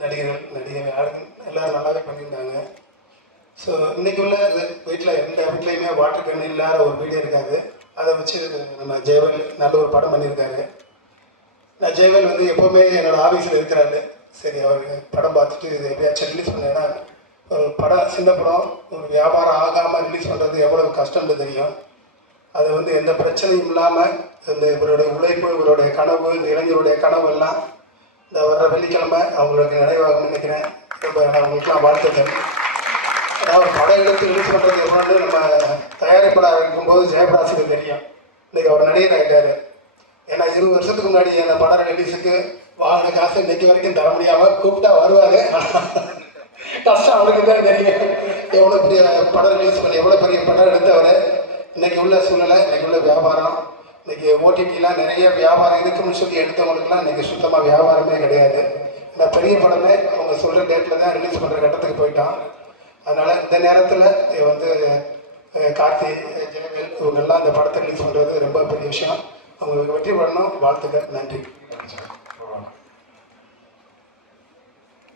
நடிகர்கள் ஆளுங்க எல்லோரும் நல்லாவே பண்ணியிருந்தாங்க. ஸோ இன்றைக்கி உள்ள வீட்டில் எந்த வீட்லேயுமே வாட்டர் கன் இல்லாத ஒரு வீடியோ இருக்காது. அதை வச்சு நம்ம ஜெயவேல் நல்ல ஒரு படம் பண்ணியிருக்காரு. நான் ஜெயவேல் வந்து எப்போவுமே என்னோடய ஆஃபீஸில் இருக்கிறாரு. சரி, அவர் படம் பார்த்துட்டு இது எப்படியாச்சும் ரிலீஸ் பண்ணேன்னா, ஒரு படம் சின்ன படம் ஒரு வியாபாரம் ஆகாமல் ரிலீஸ் பண்ணுறது எவ்வளவு கஷ்டம்னு தெரியும். அதை வந்து எந்த பிரச்சனையும் இல்லாமல் இந்த இவருடைய உழைப்பு, இவருடைய கனவு, இந்த இளைஞருடைய கனவு எல்லாம் இந்த வர்ற வெள்ளிக்கிழமை அவங்களுக்கு நினைவாகும்னு நினைக்கிறேன். ரொம்ப அவங்களுக்குலாம் வாழ்த்துக்கள். அதாவது படம் எடுத்து ரிலீஸ் பண்ணுறது எவ்வளோன்னு நம்ம தயாரிப்பட இருக்கும்போது ஜெயபிரகாஷுக்கு தெரியும். இன்றைக்கி அவர் நடிகர் ஆகிட்டார். ஏன்னா 20 வருஷத்துக்கு முன்னாடி அந்த படம் ரிலீஸுக்கு வாங்கின காசு இன்றைக்கி வரைக்கும் தர முடியாமல் கூப்பிட்டா வருவார். கஷ்டம் அவருக்கு தான் தெரியும். எவ்வளோ பெரிய படம் ரிலீஸ் பண்ணி எவ்வளோ பெரிய படம் எடுத்தவர். இன்றைக்கி உள்ள சூழ்நிலை, இன்றைக்கி உள்ள வியாபாரம், இன்றைக்கி ஓடிடிலாம் நிறைய வியாபாரம் இருக்குன்னு சொல்லி எடுத்தவங்களுக்குலாம் இன்றைக்கி சுத்தமாக வியாபாரமே கிடையாது. இந்த பெரிய படமே அவங்க சொல்கிற டேட்டில் தான் ரிலீஸ் பண்ணுற கட்டத்துக்கு போயிட்டான். அதனால் இந்த நேரத்தில் வந்து கார்த்தி, ஜெயவேல் இவங்கெல்லாம் இந்த படத்தை ரிலீஸ் பண்ணுறது ரொம்ப பெரிய விஷயம். அவங்களுக்கு வெற்றி பண்ணணும். வாழ்த்துக்கள். நன்றி.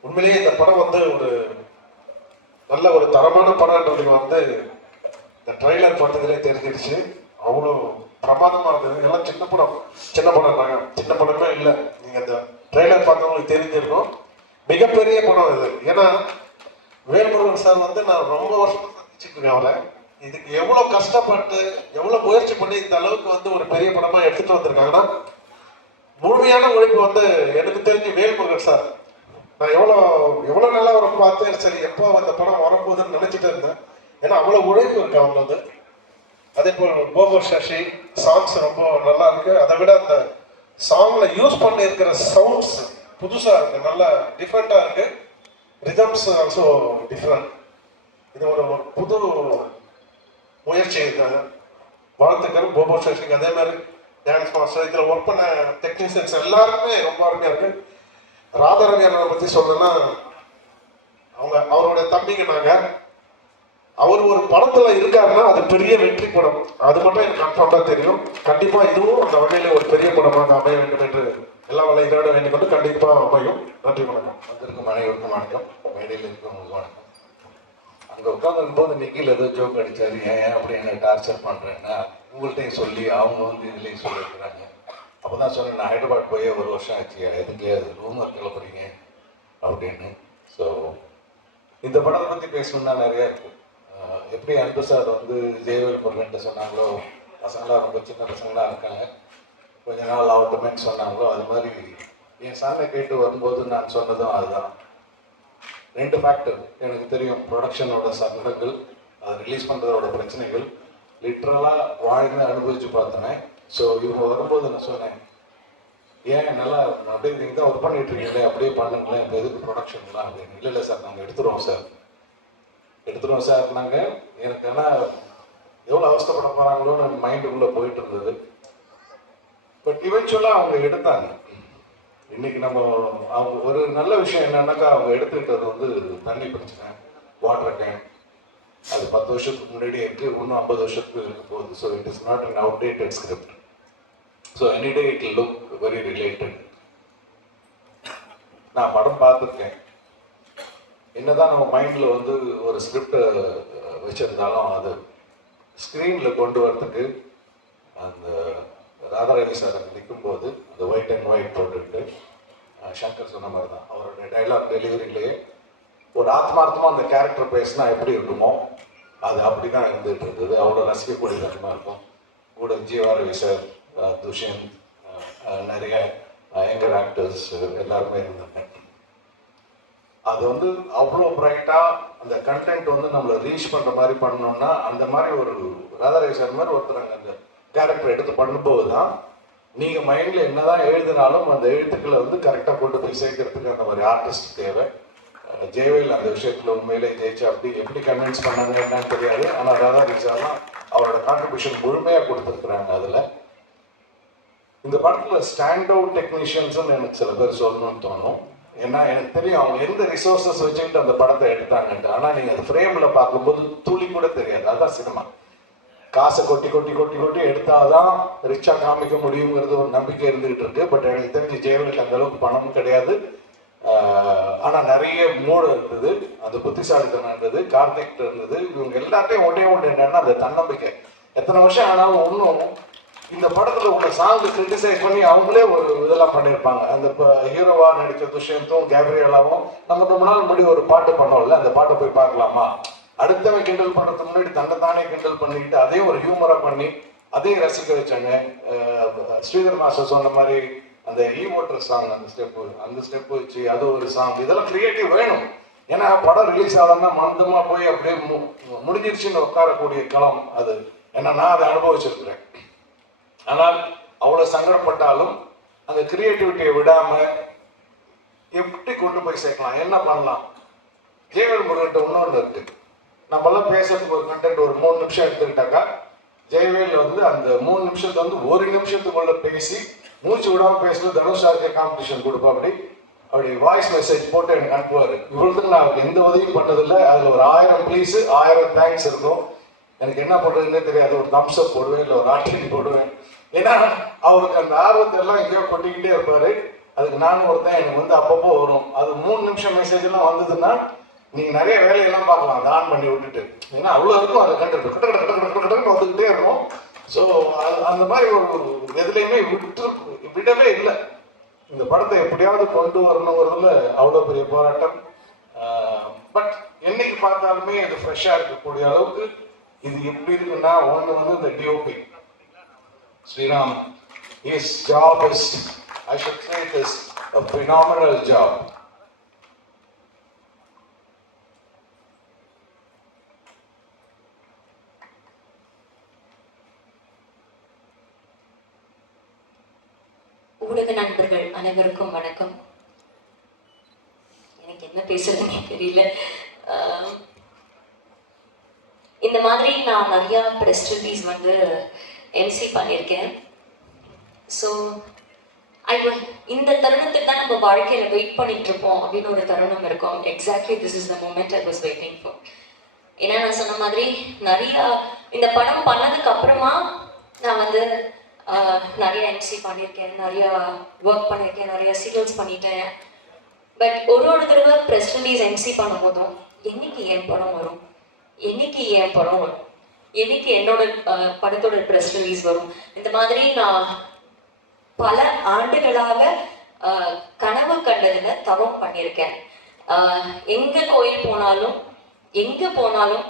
உண்மையிலேயே இந்த படம் வந்து ஒரு நல்ல ஒரு தரமான படம்ன்றது வந்து இந்த ட்ரெய்லர் பார்த்ததுலேயே தெரிஞ்சிடுச்சு. அவ்வளோ பிரமாதமாக இருந்தது. எல்லாம் சின்ன படம் தாங்க, சின்ன படமே இல்லை. நீங்கள் இந்த ட்ரெய்லர் பார்த்தவங்களுக்கு தெரிஞ்சிருக்கும். மிகப்பெரிய படம் இது. ஏன்னா வேல்முருகன் சார் வந்து நான் ரொம்ப வருஷம் சந்திச்சுருக்கேன் அவரை. இதுக்கு எவ்வளோ கஷ்டப்பட்டு எவ்வளோ முயற்சி பண்ணி இந்த அளவுக்கு வந்து ஒரு பெரிய படமாக எடுத்துகிட்டு வந்திருக்காங்கன்னா, முழுமையான உழைப்பு வந்து எனக்கு தெரிஞ்சு வேல்முருகன் சார். நான் எவ்வளோ நல்லா அவரை பார்த்தேன். சரி, எப்போ அந்த படம் வரும்போதுன்னு நினச்சிட்டு இருந்தேன். ஏன்னா அவ்வளோ உழைப்பு இருக்கு அவங்க வந்து. அதே போல் போகோ சசி சாங்ஸ் ரொம்ப நல்லா இருக்கு. அதை விட அந்த சாங்ல யூஸ் பண்ணி இருக்கிற சவுண்ட்ஸ் புதுசாக இருக்கு, நல்லா டிஃப்ரெண்ட்டாக இருக்கு. Rhythms also different. இது ஒரு புது முயற்சி இருக்காங்க. வாழ்த்துக்கள் போகோ சசிக்கு. அதே மாதிரி டான்ஸ் மாஸ்டர், இதில் ஒர்க் பண்ண டெக்னீஷியன்ஸ் எல்லாருமே ரொம்ப அருமையாக இருக்கு. ராதாரவி அண்ணனை பற்றி சொல்லணும்னா, அவருடைய தம்பிங்க நாங்கள். அவர் ஒரு படத்துல இருக்காருன்னா அது பெரிய வெற்றி படம். அது மட்டும் எனக்கு கன்ஃபார்மா தெரியும். கண்டிப்பா இதுவும் அந்த வகையில ஒரு பெரிய படமாக அமைய வேண்டும் என்று எல்லா வல்ல இறைவனை வேண்டிக் கொண்டு கண்டிப்பா அமையும். நன்றி, வணக்கம். வந்திருக்கும் அனைவருக்கும் வணக்கம். மேடையில் இருக்கவங்களுக்கு வணக்கம். அங்கே உட்காந்துருக்கும் போது நிக்கில் ஏதோ ஜோக் அடிச்சாரு, ஏன் அப்படி என்ன டார்ச்சர் பண்றேன்னா உங்கள்கிட்டையும் சொல்லி அவங்க வந்து இதுலேயும் சொல்லியிருக்கிறாங்க. அப்போ தான் சொன்னேன், நான் ஹைதராபாத் போய் 1 வருஷம் ஆச்சு, எதுக்கு ரூம் கிளப்புறீங்க அப்படின்னு. ஸோ இந்த படத்தை பற்றி பேசணுன்னா நிறையா இருக்குது. எப்படி அன்பு சார் வந்து ஜெயவேல் முருகன்ட்ட சொன்னாங்களோ, பசங்களாம் ரொம்ப சின்ன பசங்களாக இருக்காங்க. கொஞ்ச நாள் ஆகட்டுமேன்னு சொன்னாங்களோ அது மாதிரி என் சாங்கை கேட்டு வரும்போது நான் சொன்னதும் அதுதான். 2 ஃபேக்டர் எனக்கு தெரியும். ப்ரொடக்ஷனோட சங்கடங்கள், அதை ரிலீஸ் பண்ணுறதோட பிரச்சனைகள் லிட்ரலாக வாழ்ந்து அனுபவித்து பார்த்தேன். ஸோ இவங்க வரும்போது நான் சொன்னேன், ஏன் நல்லா அப்படியே நீங்கள் தான் ஒர்க் பண்ணிட்டு இருக்கீங்களே, அப்படியே பண்ணுங்களேன், இப்போ எதுக்கு ப்ரொடக்ஷன்லாம் அப்படின்னு. இல்லை சார், நாங்கள் எடுத்துருவோம் சார் நாங்கள். எனக்கு ஆனால் எவ்வளோ அவஸ்தைப்பட போகிறாங்களோன்னு மைண்டுக்குள்ளே போயிட்டு இருந்தது. பட் இவென்ச்சுவலாக அவங்க எடுத்தாங்க. இன்னைக்கு நம்ம அவங்க ஒரு நல்ல விஷயம் என்னன்னாக்கா, அவங்க எடுத்துக்கிட்டது வந்து தண்ணி பிரச்சனை, வாட்டர் கேன். அது 10 வருஷத்துக்கு முன்னாடியே இருக்குது, இன்னும் 50 வருஷத்துக்கு இருக்க போகுது. So it is not an outdated script. So any day it will look very related. நான் படம் பார்த்துருக்கேன். என்னதான் நம்ம மைண்டில் வந்து ஒரு ஸ்கிரிப்டை வச்சிருந்தாலும் அது ஸ்க்ரீனில் கொண்டு வரதுக்கு அந்த ராதாரவி சார் அங்கே நிற்கும்போது அந்த ஒயிட் அண்ட் ஒயிட் போட்டுட்டு சங்கர் சொன்ன மாதிரி தான் அவருடைய டைலாக் டெலிவரியிலேயே ஒரு ஆத்மார்த்தமாக அந்த கேரக்டர் பேசினா எப்படி இருக்குமோ அது அப்படி தான் இருந்துகிட்டு இருந்தது. அவ்வளோ ரசிக்கக்கூடிய தன்மை இருக்கும். கூட ஜீவாரவி சார், துஷ்யந்த், நிறைய யங்கர் ஆக்டர்ஸ் எல்லாருமே இருந்தாங்க. அது வந்து அவ்வளோ பிரைட்டாக அந்த கண்டென்ட் வந்து நம்மளை ரீச் பண்ணுற மாதிரி பண்ணோம்னா, அந்த மாதிரி ஒரு ராதாரவி சார் மாதிரி ஒருத்தர் அந்த கேரக்டர் எடுத்து பண்ணும்போது தான் நீங்கள் மைண்டில் என்ன தான் எழுதினாலும் அந்த எழுத்துக்களை வந்து கரெக்டாக கொண்டு போய் சேர்க்கறதுக்கு அந்த மாதிரி ஆர்டிஸ்ட் தேவை. ஜெயவேல் அந்த விஷயத்தில் உண்மையிலே ஜெயிச்சு அப்படி எப்படி கன்வின்ஸ் பண்ணாங்க என்னன்னு தெரியாது. ஆனால் ராதாரவி சார் தான் அவரோட கான்ட்ரிபியூஷன் முழுமையாக கொடுத்துருக்குறாங்க. அதில் இந்த படத்தில் ஸ்டாண்ட் அவுட் டெக்னீஷியன்ஸ்ன்னு எனக்கு சில பேர் சொல்லணும்னு தோணும். ஏன்னா எனக்கு தெரியும் அவங்க எந்த ரிசோர்ஸஸ் வச்சுக்கிட்டு அந்த படத்தை எடுத்தாங்கன்ட்டு. ஆனால் நீங்கள் அந்த ஃப்ரேமில் பார்க்கும்போது துளி கூட தெரியாது. அதுதான் சினிமா. காசை கொட்டி கொட்டி கொட்டி கொட்டி எடுத்தாதான் ரிச்சாக காமிக்க முடியுங்கிறது ஒரு நம்பிக்கை இருந்துகிட்டு இருக்கு. பட் எனக்கு தெரிஞ்சு ஜெயவேலுக்கு அந்த அளவுக்கு பணமும் கிடையாது. ஆனால் நிறைய மூடு இருந்தது, அந்த புத்திசாலித்தனம் இருந்தது, கார்த்திக் இருந்தது. இவங்க எல்லாத்தையும் ஒன்றே ஒன்று என்னன்னா அந்த தன்னம்பிக்கை. எத்தனை வருஷம் ஆனாலும் இன்னும் இந்த படத்தில் உள்ள சாங்கு கிரிட்டிசைஸ் பண்ணி அவங்களே ஒரு இதெல்லாம் பண்ணியிருப்பாங்க. அந்த இப்போ ஹீரோவா நடித்த துஷ்யந்தும் கேப்ரியலாவும் நம்ம ரொம்ப நாள் முன்னாடி ஒரு பாட்டு பண்ணோம்ல, அந்த பாட்டை போய் பார்க்கலாமா, அடுத்தவன் கிண்டல் பண்ணுறதுக்கு முன்னாடி தன்னை தானே கிண்டல் பண்ணிக்கிட்டு அதையும் ஒரு ஹியூமராக பண்ணி அதையும் ரசிக்க வச்சாங்க. ஸ்ரீதர் மாஸ்டர் சொன்ன மாதிரி அந்த ஈவோட்டர் சாங், அந்த ஸ்டெப்பு வச்சு அது ஒரு சாங். இதெல்லாம் கிரியேட்டிவ் வேணும். ஏன்னா படம் ரிலீஸ் ஆகலன்னா மந்தமாக போய் அப்படியே முடிஞ்சிருச்சுன்னு உட்காரக்கூடிய களம் அது. ஏன்னா நான் அதை அனுபவிச்சிருக்கிறேன். ஆனால் அவ்வளோ சங்கடப்பட்டாலும் அந்த கிரியேட்டிவிட்டியை விடாமல் எப்படி கொண்டு போய் சேர்க்கலாம், என்ன பண்ணலாம். ஜெயவேல் முருகன்ட்ட இன்னொன்று இருக்கு. நம்மளாம் பேசுறதுக்கு ஒரு கண்டென்ட் ஒரு 3 நிமிஷம் எடுத்துக்கிட்டாக்கா, ஜெயவேல் வந்து அந்த 3 நிமிஷத்தை வந்து 1 நிமிஷத்துக்குள்ள பேசி மூச்சு விடாமல் பேசுறது தனுஷாருக்கே காம்படிஷன் கொடுப்பா. அப்படி வாய்ஸ் மெசேஜ் போட்டு எனக்கு அனுப்புவார். இவ்வளோத்துக்கு நான் அவருக்கு எந்த உதவியும் பண்ணதில்லை. அதில் ஒரு 1000 ப்ளீஸு 1000 தேங்க்ஸ் இருக்கும். எனக்கு என்ன பண்ணுறதுன்னே தெரியாது. ஒரு தம்ஸ் அப் போடுவேன், இல்லை ஒரு ஆட்ரிங் போடுவேன். ஏன்னா அவருக்கு அந்த ஆர்வத்தை எல்லாம் எங்கேயோ கொட்டிக்கிட்டே இருப்பார். அதுக்கு நானும் ஒருத்தன் எனக்கு வந்து அப்பப்போ வரும். அது 3 நிமிஷம் மெசேஜ் எல்லாம் வந்ததுன்னா நீங்கள் நிறைய வேலையெல்லாம் பார்க்கலாம் அதை ஆன் பண்ணி விட்டுட்டு. ஏன்னா அவ்வளோ இருக்கும் அதை கண்டு வந்துக்கிட்டே இருக்கும். ஸோ அந்த மாதிரி ஒரு எதுலேயுமே விடவே இல்லை. இந்த படத்தை எப்படியாவது கொண்டு வரணுங்கிறதுல அவ்வளோ பெரிய போராட்டம். பட் என்னைக்கு பார்த்தாலுமே இது ஃப்ரெஷ்ஷாக இருக்கக்கூடிய அளவுக்கு இது எப்படி இருக்குன்னா, ஒன்று வந்து இந்த DOP Sriram, his job is, I should say it is a phenomenal job. ஊடக நண்பர்கள் அனைவருக்கும் வணக்கம். எனக்கு என்ன பேசுறதுன்னே தெரியல. இந்த மாதிரி நான் நிறையா ப்ரெஸ் ரிலீஸ் வந்து எம்சி பண்ணியிருக்கேன். ஸோ இந்த தருணத்துக்கு தான் நம்ம வாழ்க்கையில் வெயிட் பண்ணிட்டு இருப்போம் அப்படின்னு ஒரு தருணம் இருக்கும். Exactly this is the moment I was waiting for. ஏன்னா நான் சொன்ன மாதிரி நிறையா இந்த படம் பண்ணதுக்கு அப்புறமா நான் வந்து நிறைய எம்சி பண்ணியிருக்கேன், நிறையா ஒர்க் பண்ணியிருக்கேன், நிறைய சீரியல்ஸ் பண்ணிட்டேன். பட் ஒரு தடவை ப்ரெஸ் ரிலீஸ் எம்சி பண்ணும் போதும் என்னைக்கு என் படம் வரும், என்னைக்கு என் படம் வரும், என்னைக்கு என்னோட படத்தோட ப்ரெஸ் ரிலீஸ் வரும், இந்த மாதிரி நான் பல ஆண்டுகளாக கனவு கண்டதில் தவம் பண்ணியிருக்கேன். எங்கே கோயில் போனாலும் எங்கே போனாலும்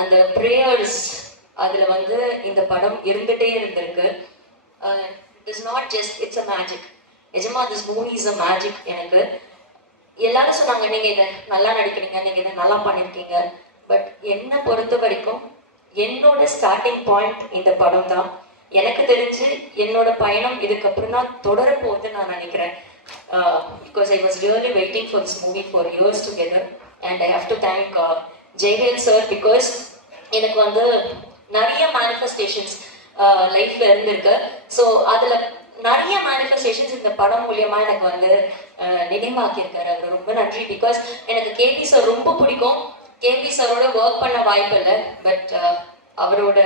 அந்த ப்ரேயர்ஸ் அதில் வந்து இந்த படம் இருந்துகிட்டே இருந்திருக்கு. It's not just it's a magic. நிஜமா this movie is a magic. எனக்கு எல்லாரும் சொன்னாங்க நீங்கள் இதை நல்லா நடிக்கிறீங்க, நீங்கள் இதை நல்லா பண்ணியிருக்கீங்க. பட் என்னை பொறுத்த வரைக்கும் என்னோட ஸ்டார்டிங் பாயிண்ட் இந்த படம் தான். எனக்கு தெரிஞ்சு என்னோட பயணம் இதுக்கப்புறம் தான் தொடர போகுதுன்னு நான் நினைக்கிறேன். Because I was really waiting for this movie for years together. And I have to thank Jaivel sir. Because எனக்கு வந்து நிறைய மேனிஃபெஸ்டேஷன்ஸ் லைஃப்பில் இருந்திருக்கு. ஸோ அதில் நிறைய மேனிஃபெஸ்டேஷன்ஸ் இந்த படம் மூலியமாக எனக்கு வந்து நினைவாக்கியிருக்காரு. அவர் ரொம்ப நன்றி. பிகாஸ் எனக்கு கேபி சார் ரொம்ப பிடிக்கும். கேபி சாரோட ஒர்க் பண்ண வாய்ப்பு இல்லை. பட் அவரோட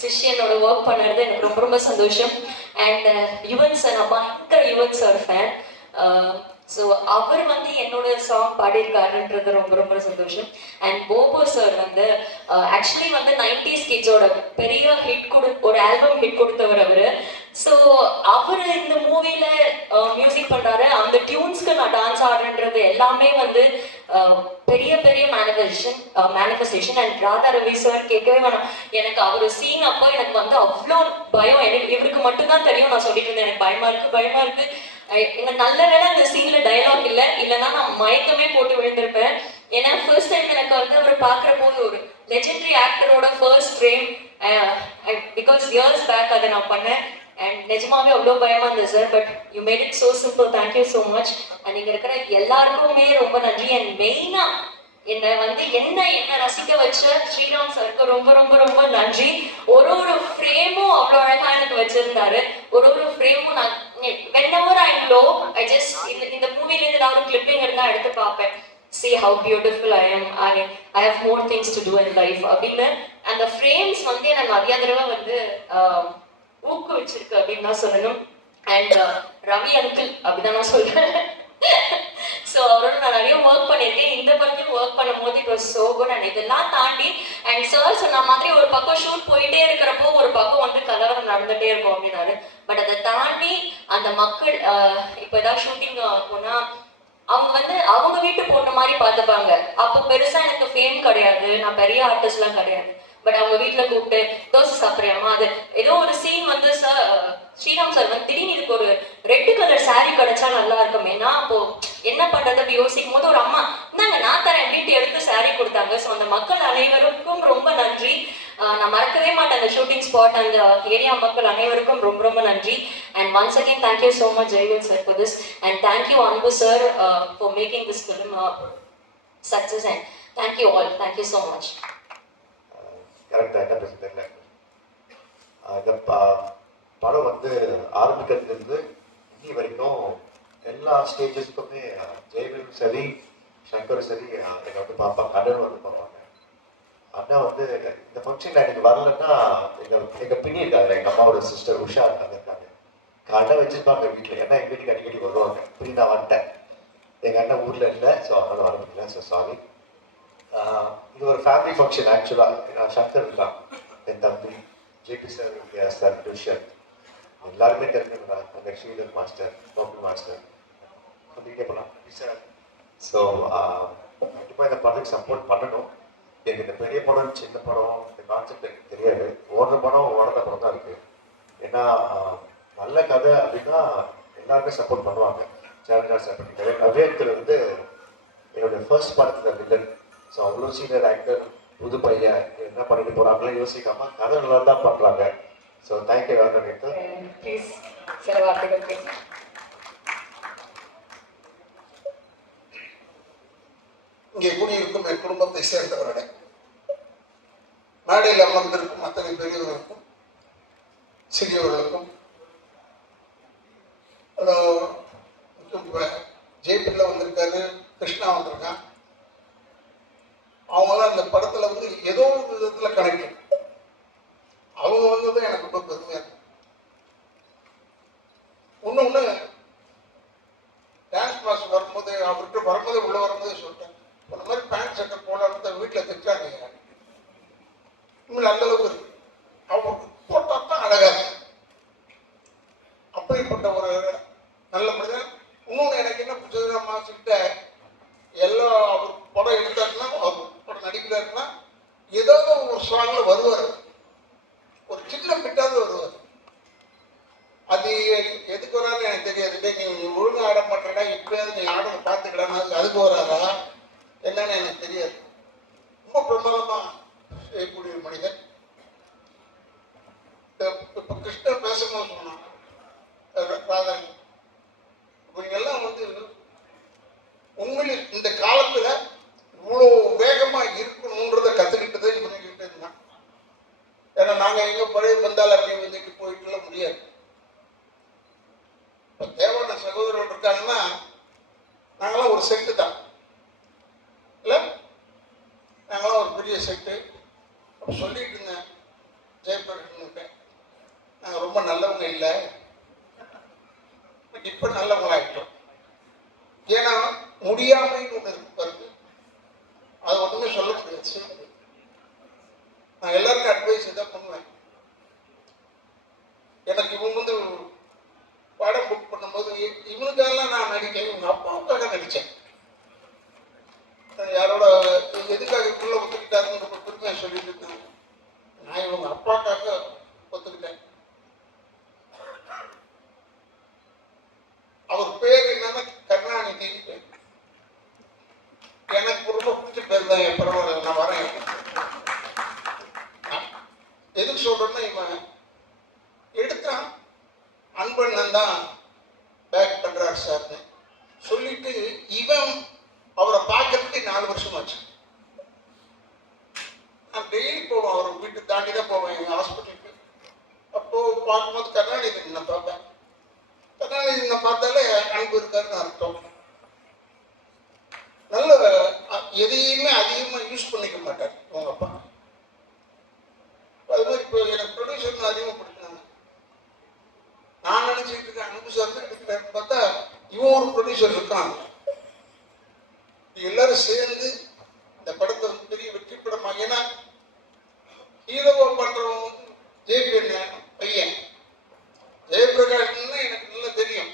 சிஷ்யனோட ஒர்க் பண்ணுறது எனக்கு ரொம்ப ரொம்ப சந்தோஷம். அண்ட் யுவன் சார், நான் பயங்கர யுவன் சார் ஃபேன். ஸோ அவர் வந்து என்னோட சாங் பாடியிருக்காருன்றது ரொம்ப ரொம்ப சந்தோஷம். அண்ட் போபோ சார் வந்து ஆக்சுவலி வந்து 90s கிட்ஸோட பெரிய ஹிட் ஒரு ஆல்பம் ஹிட் கொடுத்தவர் அவர். ஸோ அவர் இந்த மூவியில் மியூசிக் பண்ணுறாரு. அந்த டியூன்ஸ்க்கு நான் டான்ஸ் ஆடுறன்றது எல்லாமே வந்து பெரிய பெரிய manifestation. And Radha Ravi sir கேட்கவே வேணாம். எனக்கு அவர் சீன் அப்போ எனக்கு வந்து அவ்வளோ பயம். எனக்கு இவருக்கு மட்டும்தான் தெரியும். நான் சொல்லிட்டு இருந்தேன் எனக்கு பயமா இருக்கு. எனக்கு நல்ல வேலை அந்த சீன்ல டயலாக் இல்லைன்னா நான் மயக்கமே போட்டு விழுந்திருப்பேன். ஏன்னா ஃபர்ஸ்ட் டைம் எனக்கு வந்து அவர் பார்க்குற போது ஒரு லெஜெண்டரி ஆக்டரோட first frame. Because years back அதை நான் பண்ணேன். அண்ட் நிஜமாவே அவ்வளோ பயமா இருந்தது sir. But you made it so simple. Thank you so much. And இங்கே இருக்கிற எல்லாருக்குமே ரொம்ப நன்றி. அண்ட் மெயினாக என்னை வந்து என்ன ரசிக்க வச்ச ஸ்ரீராம் சாருக்கு ரொம்ப ரொம்ப ரொம்ப நன்றி. ஒரு ஃப்ரேமும் அவ்வளோ அழகா எனக்கு வச்சிருந்தாரு. ஒரு ஃப்ரேமும் நான் whenever I'm low, I just இந்த மூவிலேருந்து நான் ஒரு கிளிப்பிங் இருந்தால் எடுத்து பார்ப்பேன். See how beautiful I am. I have more things to do in life அப்படின்னு அந்த ஃப்ரேம்ஸ் வந்து எனக்கு நிறைய தடவை வந்து ஊக்குவிச்சிருக்கு அப்படின்னு தான் சொல்லணும். அண்ட் ரவி அங்கிள் அப்படிதான் நான் சொல்றேன். ஸோ அவரோட நான் நிறைய ஒர்க் பண்ணியிருக்கேன். இந்த படத்தையும் ஒர்க் பண்ணும் போது it was so good. And இதெல்லாம் தாண்டி அண்ட் சார் சொன்ன மாதிரி ஒரு பக்கம் ஷூட் போயிட்டே இருக்கிறப்போ ஒரு பக்கம் வந்து கலவரம் நடந்துகிட்டே இருக்கும் அப்படின்னாரு. பட் அதை தாண்டி அந்த மக்கள் இப்போ ஏதாவது ஷூட்டிங் போனால் அவங்க வந்து அவங்க வீட்டு பொண்ணு மாதிரி பார்த்துப்பாங்க. அப்போ பெருசாக எனக்கு ஃபேம் கிடையாது, நான் பெரிய ஆர்டிஸ்ட்லாம் கிடையாது. பட் அவங்க வீட்டில் கூப்பிட்டு தோசை சாப்பிட்றியாமா, அது ஏதோ ஒரு சீன் வந்து சார் ஸ்ரீராம் சார் வந்து திடீர்னு இதுக்கு ஒரு ரெட் கலர் சாரீ கிடைச்சா நல்லா இருக்கும். ஏன்னா அப்போ என்ன பண்றது அப்படி யோசிக்கும் போது ஒரு அம்மா இந்தாங்க நான் தரேன் அப்படின்ட்டு எடுத்து சாரீ கொடுத்தாங்க. ஸோ அந்த மக்கள் அனைவருக்கும் ரொம்ப நன்றி. நான் மறக்கவே மாட்டேன் அந்த ஷூட்டிங் ஸ்பாட், அந்த ஏரியா மக்கள் அனைவருக்கும் ரொம்ப ரொம்ப நன்றி. And once again thank you so much Jaivel sir for this. And thank you Anbu sir for making this film success. And thank you all. Thank you so much. கரெக்டாக என்ன பேச தெரியல. இந்த படம் வந்து ஆரம்பிக்கிறதுலேருந்து இன்னி வரைக்கும் எல்லா ஸ்டேஜஸ்க்குமே ஜெயவேலும் சரி சங்கரும் சரி என்னை வந்து பார்ப்பாங்க. அண்ணன் வந்து பார்ப்பாங்க. அண்ணா வந்து இந்த ஃபங்க்ஷனில் எனக்கு வரலன்னா எங்கள் பின்னி இருக்காங்க, எங்கள் அம்மாவோட சிஸ்டர் உஷா இருக்காங்க. அண்ணன் வச்சுருப்பாங்க வீட்டில். ஏன்னா எங்கள் வீட்டுக்கு அடிக்கடி வருவாங்க. இப்படி நான் வந்துட்டேன், எங்கள் அண்ணன் ஊரில் இல்லை. ஸோ அதனால் வர முடியல. So sorry. இது ஒரு ஃபேமிலி ஃபங்க்ஷன். ஆக்சுவலாக சங்கர் இருக்கான், என் தம்பி ஜேபி சார், சார் டியூஷன் எல்லாருமே தெரிஞ்சுக்கிறாங்க. அந்த ஸ்ரீதர் மாஸ்டர், கோபி மாஸ்டர் சொல்லிக்கிட்டே போகலாம் சார். ஸோ கண்டிப்பாக இந்த படத்துக்கு சப்போர்ட் பண்ணணும். எனக்கு இந்த பெரிய படம் சின்ன படம் இந்த கான்செப்ட் எனக்கு தெரியாது. ஓடுற படம் ஓடுற படம் தான் இருக்குது. ஏன்னா நல்ல கதை அப்படின்னா எல்லாருமே சப்போர்ட் பண்ணுவாங்க. சேனல் சார் பண்ணிட்டாரு. அவ்வேத்தில் வந்து என்னுடைய ஃபர்ஸ்ட் படத்தில் வில்லன். ஸோ அவ்வளோ சீனியர் ஆக்டர், புது பையன் என்ன பண்ணிட்டு போகிறாங்களோ யோசிக்காம கதை நல்லா தான் பண்ணுறாங்க. So thank you Raja. ப்ளீஸ் சில வார்த்தைகள் ப்ளீஸ். இங்கே கூடியிருக்கும் என் குடும்பத்தை சேர்ந்தவர்களே, மேடையில் அமர்ந்திருக்கும் அத்தனை பெரியவர்களுக்கும் சிறியவர்களுக்கும், ஜெய்பிள்ள வந்திருக்காரு, கிருஷ்ணா வந்திருக்கான். அவங்களாம் இந்த படத்துல வந்து ஏதோ ஒரு விதத்துல கனெக்ட். அவங்க வந்தது எனக்கு ரொம்ப பெருமையா இருக்கு. ஒண்ணு டான்ஸ் மாஸ்டர் வரும்போது அவர்கிட்ட வரும்போது உள்ள வரும்போது சொல்லிட்டேன், இந்த மாதிரி பேண்ட் சட்டை போடாத வீட்டில் தைச்சாங்க. இன்னும் நல்ல அளவு இருக்கு, அவருக்கு போட்டா தான் அழகா இருக்கு. அப்படிப்பட்ட ஒரு நல்ல மனிதன். இன்னொன்று எனக்கு என்ன பிடிச்சதுன்னா, மாஸ்டர்கிட்ட எல்லா அவர் படம் எடுத்தாருன்னா, அவர் படம் நடிக்கிறாருன்னா ஏதாவது ஒரு சாங்ல வருவார், ஒரு சின்ன பிட்டாவது வருவார். அது என்னன்னு எனக்கு தெரியாது. ரொம்ப பிரமாதமா செய்யக்கூடிய மனிதன். இப்போ கிருஷ்ணன் பேசும்போது சொன்னான் ராதன், இவங்கெல்லாம் உண்மையில் இந்த காலத்துல இவ்வளோ வேகமா இருக்கணும்ன்றத கத்துக்கிட்டதே இவங்ககிட்ட இருந்தான். ஏன்னா நாங்க எங்க பழைய பந்தால் அப்படி வந்துட்டு போயிட்டுலாம் முடியாது. இப்போ தேவான சகோதரர்கள் இருக்காங்கன்னா நாங்களாம் ஒரு செட்டு தான் இல்லை, நாங்களாம் ஒரு பெரிய செட்டு. அப்போ சொல்லிட்டு இருந்தேன் ஜெயபிரகாஷ்னுக்கு, நாங்கள் ரொம்ப நல்லவங்க இல்லை, இப்போ நல்லவங்களாயிட்டோம். ஏன்னா முடியாமைன்னு ஒன்று இருக்கு பாருங்க, அது ஒன்றுமே சொல்ல முடியாது. நான் எல்லாருக்கும் அட்வைஸ் இதான் பண்ணுவேன். எனக்கு இவங்க படம் புக் பண்ணும்போது இவனுக்கெல்லாம் நான் நடிக்கல, இவங்க அப்பாவுக்காக நடித்தேன். யாரோட எதுக்காக இப்படிலாம் ஒத்துக்கிட்டாருன்னு பெருமையாக சொல்லிட்டு இருக்காங்க. நான் இவங்க அப்பாவுக்காக ஒத்துக்கிட்டேன். அவர் பேர் என்னன்னா கருணாநிதி. எனக்கு ரொம்ப பிடிச்ச பேர் தான். பரவாயில்ல, நான் வரேன். எதுக்கு சொல்றேன்னா, இவன் எடுத்தான் அன்பண்ணன் தான் பேக் பண்றாரு சார்னு சொல்லிட்டு இவன் அவரை பார்க்கறதுக்கு 4 வருஷம் ஆச்சு. நான் டெய்லி போவேன், அவர் வீட்டு தாண்டி தான் போவேன் எங்கள் ஹாஸ்பிட்டலுக்கு. அப்போ பார்க்கும்போது கருணாநிதி நான் பார்ப்பேன். கருணாநிதி நான் பார்த்தாலே அன்பு இருக்காருன்னு அர்த்தம். நல்ல எதையுமே அதிகமாக யூஸ் பண்ணிக்க மாட்டார் உங்க அப்பா. அது மாதிரி இப்போ எனக்கு ப்ரொடியூசர்னு அதிகமாகப்படுத்தினாங்க. நான் நினைச்சிட்டு இருக்கேன் அன்பு சார் தான் எடுக்கிறாருன்னு பார்த்தா இவன் ஒரு ப்ரொடியூசர் இருக்காங்க. எல்லாரும் சேர்ந்து இந்த படத்தை பெரிய வெற்றி படமாக, ஏன்னா ஹீரோவா பண்றவன் ஜெயபிரகாஷ் பையன். ஜெயபிரகாஷ்ன்னு எனக்கு நல்லா தெரியும்.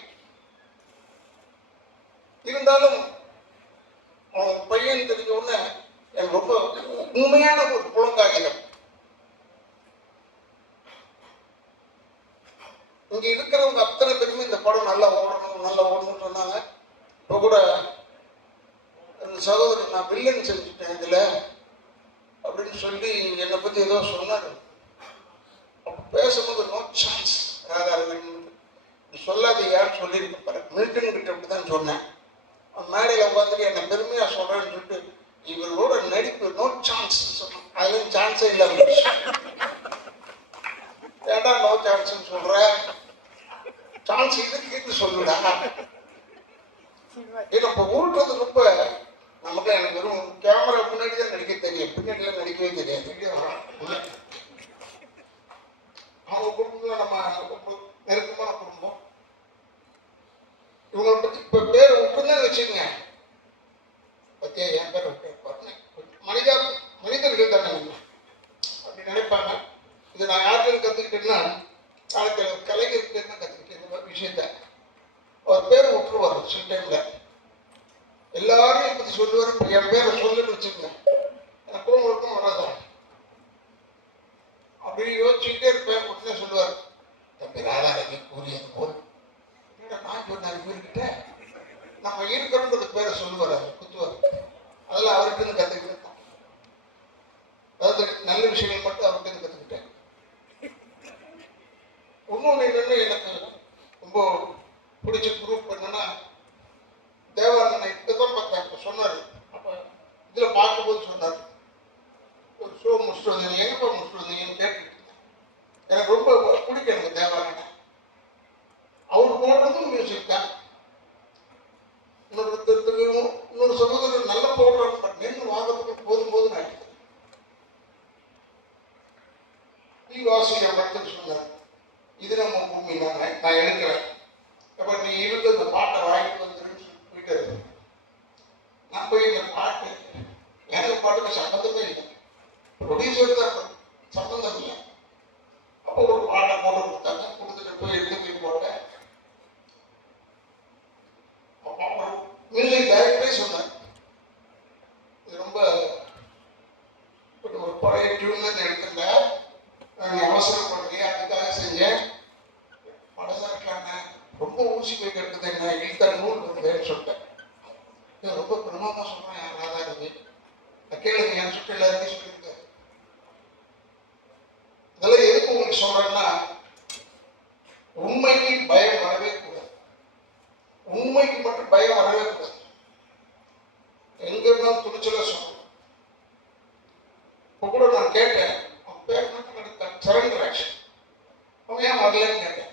இருந்தாலும் அவன் பையன் தெரிஞ்ச உடனே எனக்கு ரொம்ப உண்மையான ஒரு புலங்காகிதம். இங்க இருக்கிறவங்க அத்தனை பேருமே இந்த படம் நல்லா ஓடணும்னு சொன்னாங்க. இப்போ கூட சகோதரர் நான் வில்லன் செஞ்சுட்டேன் இதுல அப்படின்னு சொல்லி என்னை பத்தி ஏதோ சொன்னார். அப்போ பேசும்போது நோ சான்ஸ் சொல்லாத யார் சொல்லியிருக்க பாரு, மில்டன் கிட்ட அப்படிதான் சொன்னேன். மேடையில் உட்காந்துட்டு என்னை பெருமையா சொல்றேன்னு சொல்லிட்டு இவரோட நடிப்பு நோ சான்ஸ் சொன்னேன். அதுல சான்ஸே இல்லாம ஏடா நோ சான்ஸ் சொல்ற, சான்ஸ் இதுக்கு சொல்லுடா. இப்போ உருட்டுறது ரொம்ப நமக்கு எனக்கு வெறும் கேமரா முன்னாடி தான் நடிக்க தெரியும், பின்னாடிலாம் நடிக்கவே தெரியாது. அவங்க குடும்பத்துல நம்ம ரொம்ப நெருக்கமான குடும்பம். இவங்களை பத்தி இப்ப பேர் ஒப்புதான் வச்சுக்கங்க. பத்தியா என் பேர் மனிதர்கள் தானே அப்படி நினைப்பாங்க. இது நான் யாருக்கு கத்துக்கிட்டேன்னா கலைஞருக்கு என்ன கத்துக்கிட்டேன் இந்த மாதிரி விஷயத்த. அவர் பேரை விட்டுருவார் சில டைம்ல. எல்லாரும் பத்தி சொல்லுவார், என் பேரை சொல்லுன்னு வச்சுக்கோங்க, எனக்கு கோவம் வராதா அப்படி யோசிச்சுட்டே இருப்பேன். உடனே சொல்லுவார், தம்பி ராதாரவி கூறியது போல். நான் சொன்னேன் இவர்கிட்ட நம்ம இருக்கிறோன்ற பேரை சொல்லுவார், அவர் குத்துவார். அதெல்லாம் அவர்கிட்ட கத்துக்கிட்டேன். அதாவது நல்ல விஷயங்கள் மட்டும் அவர்கிட்ட கத்துக்கிட்டேன். இன்னொன்று என்னன்னு எனக்கு ரொம்ப பிடிச்ச குரூப் என்னன்னா, தேவானனை இப்பதான் பார்த்தேன். இப்போ சொன்னார், அப்போ இதில் பார்க்கும்போது சொன்னார், ஒரு ஷோ முடிச்சுட்டு வந்தீங்க, எங்கப்பா முடிச்சுட்டு வந்தீங்கன்னு கேட்டுட்டு எனக்கு ரொம்ப பிடிக்கும். எனக்கு தேவானனை அவர் போடுறதும் மியூசிக் தான். இன்னொரு சகோதரர் நல்ல போடுறாங்க, பட் நின்று வாதத்துக்கு போதும் ஆயிடுது. வாசிக்கிற படத்துக்கு சொன்னார், இது நம்ம பூமி நான் எடுக்கிறேன், அப்ப நீ இருந்து அந்த பாட்டை வாங்கிட்டு வந்துருன்னு போயிட்டு நான் போய் இந்த பாட்டு எனக்கு பாட்டுக்கு சம்மந்தமே இல்லை, ப்ரொடியூசர் தான் சம்மந்தம் இல்லை. அப்போ ஒரு பாட்டை போட்டு கொடுத்தாங்க, கொடுத்துட்டு போய் எடுத்து போட்டேன். மியூசிக் டைரக்டரே சொன்னார், இது ரொம்ப ஒரு பழைய டியூன் தான் எடுத்துட்டேன், அவசரப்படுறேன் அதுக்காக செஞ்சேன். படமா இருக்காங்க, ரொம்ப ஊசி போய் கட்டுது, என்ன இழுத்த நூல் இருக்குதுன்னு சொல்லிட்டேன். ரொம்ப பிரமாதமா சொல்றேன் ராதாரவி. கேளுங்க, என் சுற்றி எல்லாருக்கும் சொல்லியிருக்காரு. இதெல்லாம் எதுக்கு உங்களுக்கு சொல்றேன்னா, உண்மைக்கு பயம் வரவே கூடாது. உண்மைக்கு மட்டும் பயம் வரவே கூடாது. எங்க இருந்தாலும் துணிச்சலா சொல்லணும். இப்போ கூட நான் கேட்டேன், அவன் பேர் சரண்டர் ஆக்ஷன், அவன் ஏன் வரலன்னு கேட்டேன்.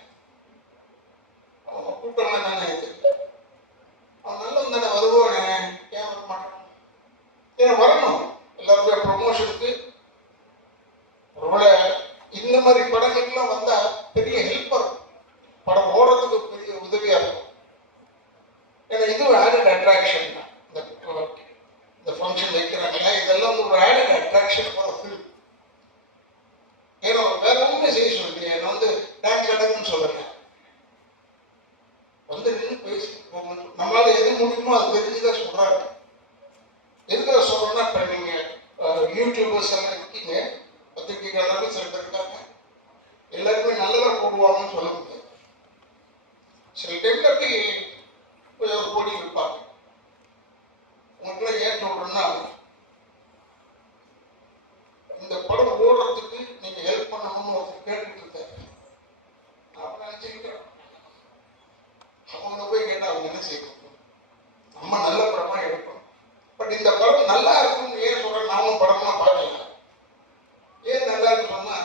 அவங்க கூட்டம் தானே தெரியல, அவன் நல்லவன் தானே, வருவானே, ஏன் வர மாட்டான்? ஏன் வரணும்? எல்லாருமே ப்ரொமோஷனுக்கு ஒருவேளை இந்த மாதிரி படங்கள்லாம் வந்தா பெரிய ஹெல்ப்பர், படம் ஓடுறதுக்கு பெரிய உதவியா இருக்கும். ஏன்னா இதுவும் ஆடட் அட்ராக்ஷன் தான். இந்த ஃபங்க்ஷன் வைக்கிறாங்களா, இதெல்லாம் ஒரு ஆடட் அட்ராக்ஷன் ஃபார் ஃபிலிம். ஏன்னா வேற ஒன்றுமே செய்ய சொல்லுங்க, என்னை வந்து டான்ஸ் ஆடுங்கன்னு சொல்லலை, வந்து நின்று பேசிட்டு போகணும். நம்மளால எது முடியுமோ அது தெரிஞ்சுதான் சொல்றாங்க. எதுக்காக சொல்றோம்னா, இப்போ நீங்க யூடியூபர்ஸ் எல்லாம் இருக்கீங்க, பத்திரிகைகள் சில பேர் இருக்காங்க, எல்லாருமே நல்லதா போடுவாங்கன்னு சொல்ல முடியாது. சில டைம்ல அப்படி ஒரு கோடி இருப்பாங்க. உங்களுக்குலாம் ஏன் சொல்றேன்னா, இந்த படம் ஓடுறதுக்கு நீங்க ஹெல்ப் பண்ணணும்னு ஒருத்தர் கேட்டுட்டு இருக்காரு. நான் நினைச்சுக்கிறேன், அவங்கள போய் கேட்டா அவங்க என்ன செய்யணும்? நம்ம நல்ல படமா எடுக்கணும். பட் இந்த படம் நல்லா இருக்கும்னு ஏன் சொல்றேன், நாமும் படமா பார்க்கலாம். ஏன் நல்லா இருக்கு சொன்னா,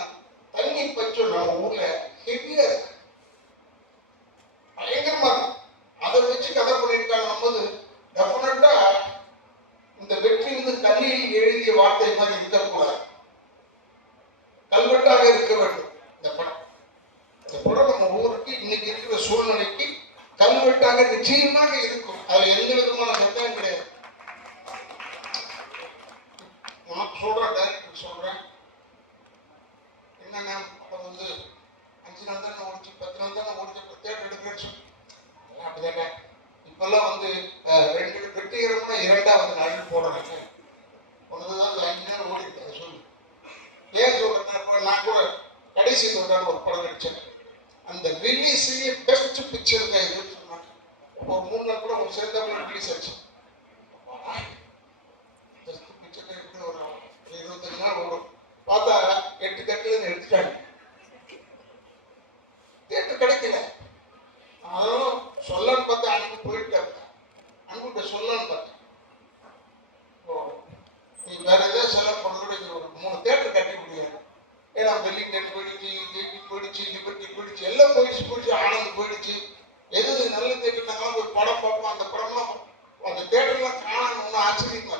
தண்ணி பச்சம் நம்ம ஊர்ல ஹெவியா இருக்கு, பயங்கரமா இருக்கு. அதை வச்சு கதை பண்ணியிருக்காங்க போது டெஃபினட்டா இந்த வெற்றி வந்து கல்லியில் எழுதிய வார்த்தை மாதிரி இருக்கக்கூடாது, கல்வெட்டாக இருக்க வேண்டும். இந்த படம் நம்ம ஊருக்கு இன்னைக்கு இருக்கிற சூழ்நிலைக்கு கல்வெட்டாக நிச்சயமாக இருக்கும். அதுல எந்த விதமான சந்தேகம் கிடையாது. உனக்கு சொல்றேன், டைரக்டர் சொல்றேன், என்னென்ன படம் வந்து 5 நாள் தானே ஓடிச்சு, 10 நாள் தானே ஓடிச்சு, தேட்டர் எடுக்கிறேன்னு சொல்லி அப்படிதானே. இப்பெல்லாம் வந்து 2 வெற்றிகரமான 2வது நாள் போடுறாங்க. ஒன்றுதான் 5 நேரம் ஓடி இருக்காது சொல்லு. ஏன் சொல்றேன்னா, நான் கூட கடைசி தொண்டான ஒரு படம் நடிச்சேன். அந்த ரிலீஸ்லயே பெஸ்ட் பிக்சர் இதுன்னு சொன்னாங்க. ஒரு 3 நாள் கூட ஒரு சேர்ந்தாப்புல ரிலீஸ் ஆச்சு. பெஸ்ட் பிக்சர் எப்படி ஒரு 25 நாள் ஓடும். பார்த்தா 8 தேட்டர்ல எடுத்துட்டாங்க, தேட்டர் கிடைக்கல. அதனாலும் சொல்லன்னு பார்த்தா அனுப்பி போயிட்டாங்க. அனுப்பிட்ட சொல்லன்னு பார்த்தேன், நீ வேற ஏதாவது செலவு பண்ணுறது ஒரு 3 தேட்டர் கட்டி முடியாது. ஏன்னா வெல்லிங்டன் போயிடுச்சு, ஜேபி போயிடுச்சு, லிபர்ட்டி போயிடுச்சு, எல்லாம் போயிடுச்சு, ஆனந்த் போயிடுச்சு. எது நல்ல தேட்டர் நாங்களாம் போய் படம் பார்ப்போம். அந்த படம்லாம் அந்த தேட்டர்லாம் காணணும்னு ஆச்சரியமா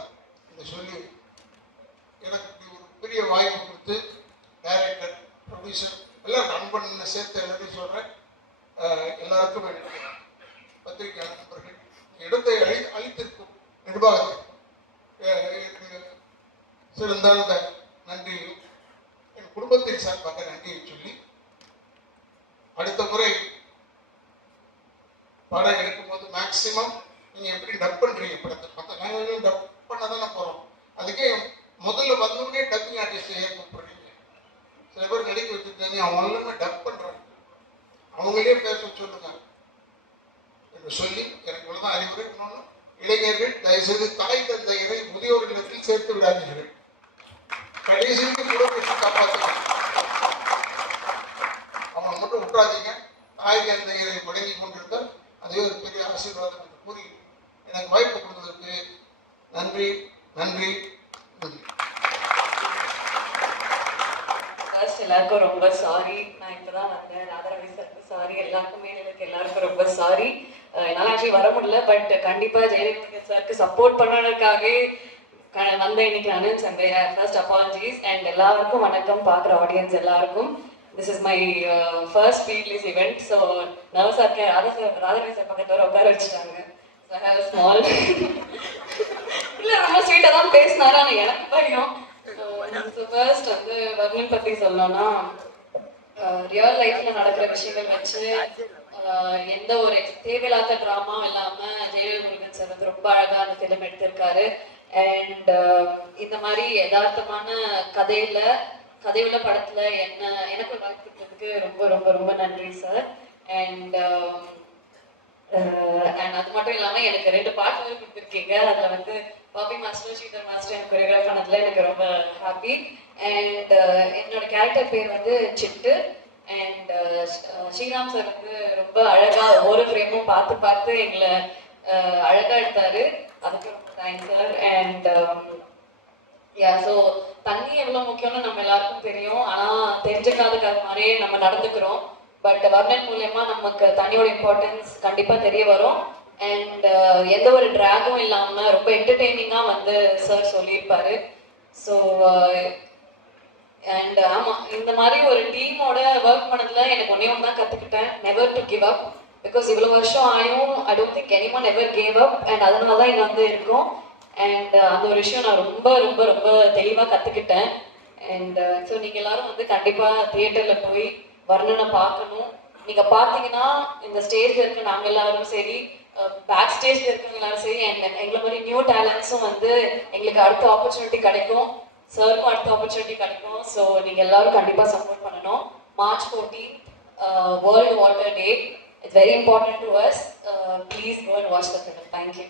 இந்த சொல்லி எனக்கு இப்படி ஒரு பெரிய வாய்ப்பு கொடுத்து டைரக்டர், ப்ரொடியூசர் எல்லாம் நண்பன் சேர்த்து எல்லாத்தையும் சொல்றேன். எல்லாருக்கும் பத்திரிகை நண்பர்கள் இடத்தை அளித்திருக்கும் நிர்வாகத்தில் சிறந்த நன்றி, என் குடும்பத்தின் சார்பாக நன்றியை சொல்லி, அடுத்த முறை படம் எடுக்கும்போது மேக்சிமம் நீங்க எப்படி டப் பண்றீங்க படத்தை, மற்ற நாங்களும் டப் பண்ண தானே போறோம். அதுக்கே முதல்ல வந்தோடனே டப்பிங் ஆர்டிஸ்ட் ஏன் கூப்பிடுறீங்க? சில பேர் நடிக்க வச்சுருக்காங்க, அவங்க எல்லாமே டப் பண்றாங்க, அவங்களே பேச சொல்லுங்க என்று சொல்லி எனக்கு இவ்வளவுதான் அறிவுரை. இளைஞர்கள் தயவுசெய்து தாய் தந்தையரை முதியோர்களிடத்தில் சேர்த்து விடாதீர்கள். கடைசிக்கு குடும்பத்தை காப்பாற்றுங்க, அவங்களை மட்டும் விட்டுறாதீங்க. தாய் தந்தையரை வழங்கி கொண்டிருந்தால் அதே ஒரு பெரிய ஆசீர்வாதம் என்று கூறி எனக்கு வாய்ப்பு கொடுத்ததற்கு நன்றி நன்றி நன்றி. எல்லாருக்கும் ரொம்ப சாரி, நான் இப்பதான் வந்தேன். ராதாரவி சாருக்கு சாரி, எல்லாருக்குமே எனக்கு எல்லாருக்கும் ரொம்ப சாரி. என்னால் ஆக்சுவலி வர முடியல, பட் கண்டிப்பா ஜெயலலிதா சாருக்கு சப்போர்ட் பண்ணுறதுக்காகவே வந்த இன்னைக்கு நான் ஃபர்ஸ்ட் அப்பாலஜிஸ். அண்ட் எல்லாருக்கும் வணக்கம், பார்க்குற ஆடியன்ஸ் எல்லாருக்கும். This is my first pre-release event. So நர்வஸாக இருக்கேன். ராதாரவி சார் பக்கத்தில் உட்கார வச்சுட்டாங்க. ஸ்மால் இல்லை, ரொம்ப ஸ்வீட்டாக தான் பேசினாரு, ஆனால் எனக்கு பயம். ஃபர்ஸ்ட் வந்து வர்ணன் பற்றி சொல்லணும்னா, ரியல் லைஃப்ல நடக்கிற விஷயங்கள் வச்சு எந்த ஒரு தேவையில்லாத ட்ராமாவும் இல்லாம ஜெயலலிதா முருகன் சார் வந்து ரொம்ப அழகா அந்த ஃபிலிம் எடுத்திருக்காரு. அண்ட் இந்த மாதிரி யதார்த்தமான கதையுள்ள படத்துல எனக்கு வாய்ப்பு கொடுத்ததுக்கு ரொம்ப ரொம்ப ரொம்ப நன்றி சார். அண்ட் அது மட்டும் இல்லாம எனக்கு 2 பாட்டு கொடுத்துருக்கீங்க. அதுல வந்து பாபி மாஸ்டர் ஸ்ரீதர் மாஸ்டர் எனக்கு கொரியோகிராஃப் பண்ணதில் எனக்கு ரொம்ப ஹாப்பி. அண்ட் என்னோட கேரக்டர் பேர் வந்து சிட்டு. அண்ட் ஸ்ரீராம் சார் வந்து ரொம்ப அழகாக ஒவ்வொரு ஃப்ரேமும் பார்த்து பார்த்து எங்களை அழகாக எடுத்தார். அதுக்கு ரொம்ப தேங்க்ஸ் சார். அண்ட் ஸோ தண்ணி எவ்வளோ முக்கியம்னு நம்ம எல்லாருக்கும் தெரியும். ஆனால் தெரிஞ்சுக்காத மாதிரியே நம்ம நடந்துக்கிறோம். பட் வர்ணன் மூலயமா நமக்கு தண்ணியோட இம்பார்ட்டன்ஸ் கண்டிப்பாக தெரிய வரும். அண்ட் எந்த ஒரு ட்ராகும் இல்லாமல் ரொம்ப என்டர்டெய்னிங்காக வந்து சார் சொல்லியிருப்பாரு. ஸோ அண்ட் ஆமாம், இந்த மாதிரி ஒரு டீமோட ஒர்க் பண்ணதில் எனக்கு ஒன்றே ஒன்று தான் கற்றுக்கிட்டேன், never to give up. Because இவ்வளோ வருஷம் ஆயும் I don't think anyone ever gave up. And அதனால தான் இங்கே வந்து இருக்கோம். அண்ட் அந்த ஒரு விஷயம் நான் ரொம்ப ரொம்ப ரொம்ப தெளிவாக கற்றுக்கிட்டேன். அண்ட் ஸோ நீங்கள் எல்லாரும் வந்து கண்டிப்பாக தியேட்டரில் போய் வர்ணனை பார்க்கணும். நீங்கள் பார்த்தீங்கன்னா இந்த ஸ்டேஜில் இருக்க நாங்கள் எல்லாரும் சரி, பேக் ஸ்டேஜில் இருக்கவங்க எல்லாரும் சரி, எங்களை மாதிரி நியூ டேலண்ட்ஸும் வந்து எங்களுக்கு அடுத்த ஆப்பர்ச்சுனிட்டி கிடைக்கும், சாருக்கும் அடுத்த ஆப்பர்ச்சுனிட்டி கிடைக்கும். ஸோ நீங்கள் எல்லாரும் கண்டிப்பாக சப்போர்ட் பண்ணணும். March 14th, world water day. It's very important to us. Please go and watch the film. Thank you.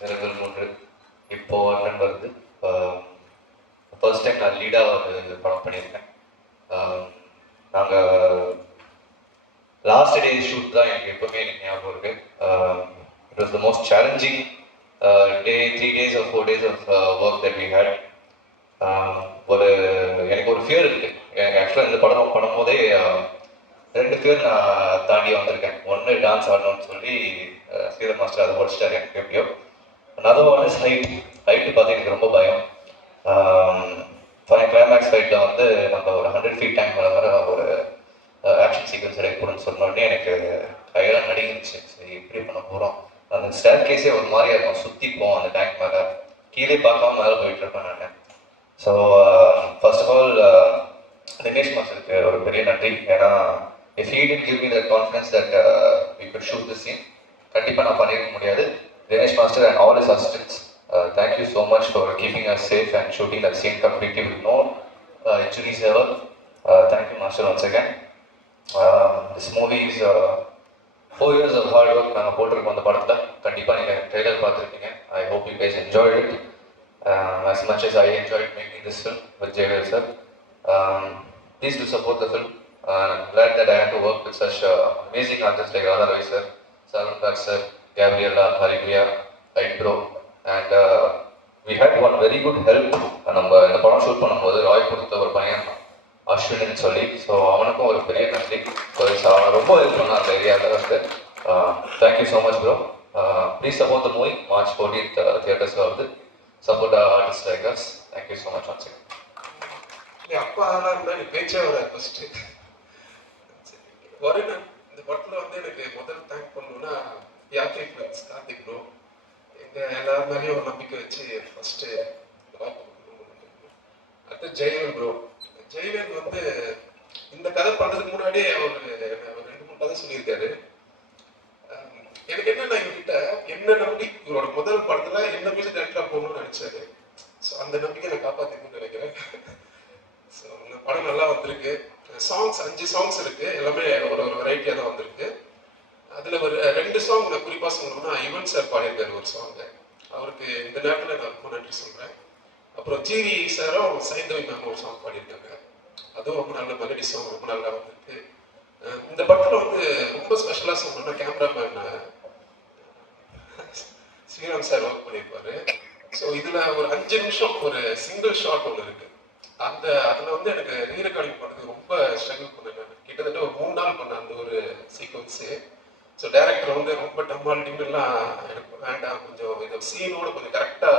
நிறங்கள் 3 இப்போ வர்ணன் வருது. ஃபர்ஸ்ட் டைம் நான் லீடாக ஒரு படம் பண்ணியிருக்கேன். நாங்கள் லாஸ்ட் டே ஷூட் தான் எனக்கு எப்பவுமே எனக்கு ஞாபகம் இருக்கு. It was the most challenging day. 3 days or 4 days of work that we had. எனக்கு ஒரு ஃபியர் இருக்கு. எனக்கு ஆக்சுவலாக இந்த படம் பண்ணும்போதே 2 ஃபியர் நான் தாண்டி வந்திருக்கேன். ஒன்று டான்ஸ் ஆடணும்னு சொல்லி ஸ்ரீதர் மாஸ்டர் அதை முடிச்சிட்டாரு எனக்கு எப்படியோ. அதர் ஒன் இஸ் ஹைட்டு பார்த்து எனக்கு ரொம்ப பயம். கிளைமேக்ஸ் ஃபைட்டில் வந்து நம்ம ஒரு 100 feet டேங்க் மேலே வர ஒரு ஆக்ஷன் சீக்வன்ஸ் எடுக்கணும்னு சொன்னோடனே எனக்கு கையெல்லாம் நடுங்கிருச்சு. சரி இப்படி பண்ண போகிறோம். அந்த ஸ்டேர் கேஸே ஒரு மாதிரியா இருக்கும், சுற்றிப்போம் அந்த டேங்க் மேலே, கீழே பார்க்காம மேலே போயிட்டு இருப்பேன் நான். So first of all Dinesh மாஸ்டருக்கு ஒரு பெரிய நன்றி. ஏன்னா if he did give me that confidence that we could shoot this scene, கண்டிப்பாக நான் பண்ணியிருக்க முடியாது. Dinesh master and all his assistants, thank you so much for keeping us safe and shooting that scene completely with no injuries ever. Thank you master once again. This movie is 4 years of hard work. நாங்கள் போட்டிருக்கோம் அந்த படத்தில். கண்டிப்பாக நீங்கள் ட்ரெய்லர் பார்த்துருக்கீங்க. I hope you guys enjoyed it as much as I enjoyed making this film with Jayvel sir. Please do support the film. I'm glad that I had to work with such amazing artists like Radha Ravi sir, Salman Bag sir, Gabriella, Haripriya, Light Bro, and we had one very good help. நம்ம இந்த படம் ஷூட் பண்ணும்போது ராய் கொடுத்த ஒரு பையன் அஸ்வின்னு சொல்லி, ஸோ அவனுக்கும் ஒரு பெரிய நன்றி. அவன் ரொம்ப ஹெல்ப் பண்ணான் அந்த ஏரியாவில் வந்து. Thank you so much bro. Please support the movie. March 14th தியேட்டர்ஸில் வருது. Support artist like us. Thank you so much once. அப்பா அதெல்லாம் இருந்தால் எனக்கு பேச்சே வராது. ஃபர்ஸ்ட்டு வருணன் இந்த படத்தில் வந்து எனக்கு முதல் தேங்க் பண்ணணும்னா யாத்ரி ஃபிலிம்ஸ் கார்த்திக் ப்ரோ. எங்கள் எல்லாரும் மேலேயும் ஒரு நம்பிக்கை வச்சு ஃபர்ஸ்ட்டு அடுத்து ஜெயவேல் ப்ரோ. ஜெயவேல் வந்து இந்த கதை பண்ணுறதுக்கு முன்னாடியே அவர் 2-3 கதை சொல்லியிருக்காரு. எனக்கு என்னன்னா இவர்கிட்ட என்ன நம்பி இவரோட முதல் படத்தில் என்ன மியூசிக் டைரக்டராக போகணும்னு நினச்சாரு. ஸோ அந்த நம்பிக்கை நான் காப்பாற்றிக்கணும்னு நினைக்கிறேன். ஸோ இந்த படம் நல்லா வந்திருக்கு. சாங்ஸ் 5 சாங்ஸ் இருக்கு, எல்லாமே ஒரு வெரைட்டியாக தான் வந்திருக்கு. அதில் ஒரு 2 சாங் நான் குறிப்பாக சொல்லணும்னா யுவன் சார் பாடியிருக்காரு ஒரு சாங்கு. அவருக்கு இந்த நேரத்தில் நான் ரொம்ப நன்றி சொல்கிறேன். அப்புறம் ஜிவி சாரும் சைந்தவி மேம் ஒரு சாங் பாடியிருக்காங்க. அதுவும் ரொம்ப நல்ல மெலடி சாங், ரொம்ப நல்லா வந்திருக்கு. இந்த படத்தில் வந்து ரொம்ப ஸ்பெஷலாக சொல்லணும்னா கேமராமேன் ஸ்ரீராம் சார் ஒர்க் பண்ணியிருப்பாரு. ஸோ இதில் ஒரு 5 நிமிஷம் ஒரு சிங்கிள் ஷாட் ஒன்று இருக்குது. அதில் வந்து எனக்கு ரீரெக்கார்டிங் பண்ணுறது ரொம்ப ஸ்ட்ரகிள் பண்ணேன். நான் கிட்டத்தட்ட ஒரு 3 நாள் பண்ணேன் அந்த ஒரு சீக்வன்ஸு. ஸோ டைரக்டர் வந்து ரொம்ப டம்மால் டிம்மெல்லாம் எனக்கு வேண்டாம், கொஞ்சம் இந்த சீனோட கொஞ்சம் கரெக்டாக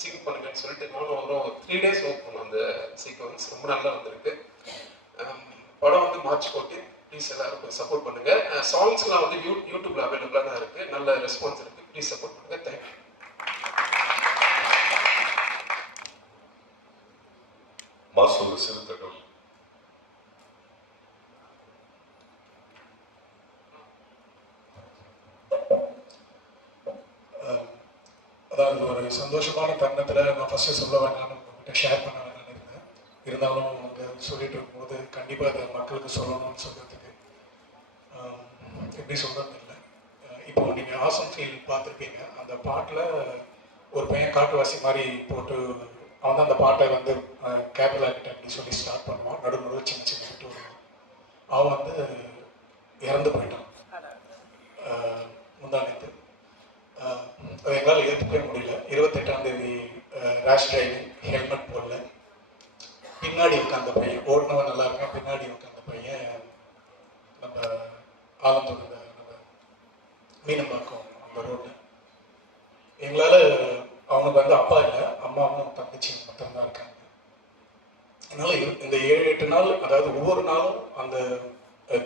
சீன் பண்ணுங்கன்னு சொல்லிட்டு நானும் ஒரு 3 days ஒர்க் பண்ணேன் அந்த சீக்வன்ஸ். ரொம்ப நல்லா வந்திருக்கு. படம் வந்து March 14. ப்ளீஸ் எல்லாரும் கொஞ்சம் சப்போர்ட் பண்ணுங்கள். சாங்ஸ்லாம் வந்து யூடியூப்ல அவைலபிளாக தான் இருக்குது, நல்ல ரெஸ்பான்ஸ் இருக்குது. ப்ளீஸ் சப்போர்ட் பண்ணுங்கள். தேங்க்யூ. மாசோட சிறுத்தகம் அதாவது ஒரு சந்தோஷமான தருணத்தில் நான் ஃபஸ்ட்டு சொல்ல வேண்டாம்னு உங்ககிட்ட ஷேர் பண்ண வேண்டாம்னு இருந்தேன். இருந்தாலும் அவங்க சொல்லிட்டு இருக்கும்போது கண்டிப்பாக அதை மக்களுக்கு சொல்லணும்னு சொல்கிறதுக்கு எப்படி சொல்கிறது இல்லை. இப்போ நீங்கள் ஆசம் ஃபீல் பார்த்துருப்பீங்க. அந்த பாட்டில் ஒரு பையன் காட்டுவாசி மாதிரி போட்டு அவன் தான் அந்த பாட்டை வந்து கேபிள் ஆகிட்ட அப்படி சொல்லி ஸ்டார்ட் பண்ணுவான். நடுநடுவில் சின்ன சின்ன விட்டு வருவான். அவன் வந்து இறந்து போயிட்டான் முந்தானத்து. அது எங்களால் ஏற்றுக்கவே முடியல. 28ஆம் தேதி ரேஷ் டிரைவிங், ஹெல்மெட் போடல. பின்னாடி உட்காந்த பையன், ஓடினவன் நல்லா இருக்கான், பின்னாடி உட்காந்த பையன் நம்ம ஆலந்தூர் நம்ம மீனம்பாக்கம் அந்த ரோட்டில். எங்களால் அவனுக்கு வந்து அப்பா இல்லை, அம்மாவும் தங்கச்சி மட்டும்தான் இருக்காங்க. அதனால் இந்த 7-8 நாள், அதாவது ஒவ்வொரு நாளும் அந்த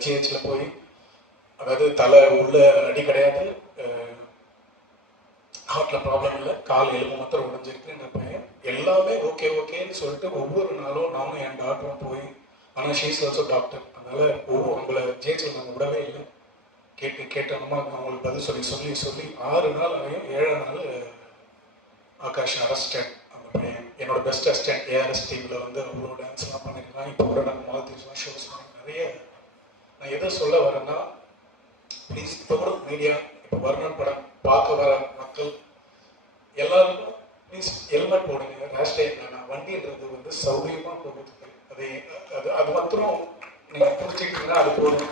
ஜிஹெச்சில் போய், அதாவது தலை உள்ள அடி கிடையாது, ஹார்ட்டில் ப்ராப்ளம் இல்லை, கால் எலும்பு மாத்திரம் உடைஞ்சிருக்குன்ற பையன் எல்லாமே ஓகேன்னு சொல்லிட்டு ஒவ்வொரு நாளும் நானும் என் டாக்டரும் போய், ஆனால் ஷீஸ் ஆல்சோ டாக்டர், அதனால் அவங்கள ஜிஹெச்சில் நாங்கள் விடவே இல்லை. கேட்டோம்மா அவங்களுக்கு பதில் சொல்லி 6 நாள் ஆகியும் 7ஆம் நாள் ஆகாஷ் அரெஸ்டட். அந்த பையன் என்னோட பெஸ்ட் அசிஸ்டன்ட் ஏஆர்எஸ் டிவியில் வந்து அவ்வளோ டான்ஸ்லாம் பண்ணியிருக்கான். இப்போ கூட நாங்கள் மாலத்தீவ்ஸ்லாம் ஷோஸ் நிறைய. நான் எதை சொல்ல வரேன்னா, ப்ளீஸ் இப்போ கூட மீடியா, இப்போ வர்ணன் படம் பார்க்க வர மக்கள் எல்லாருக்கும் ப்ளீஸ் ஹெல்மெட் போடுங்க. ரேஷ் டைம் நான் வண்டின்றது வந்து சௌகரியமாக போகிறதுக்கு அது மாத்திரம் நீங்கள் பிடிச்சிக்கிட்டீங்கன்னா அது போதும்.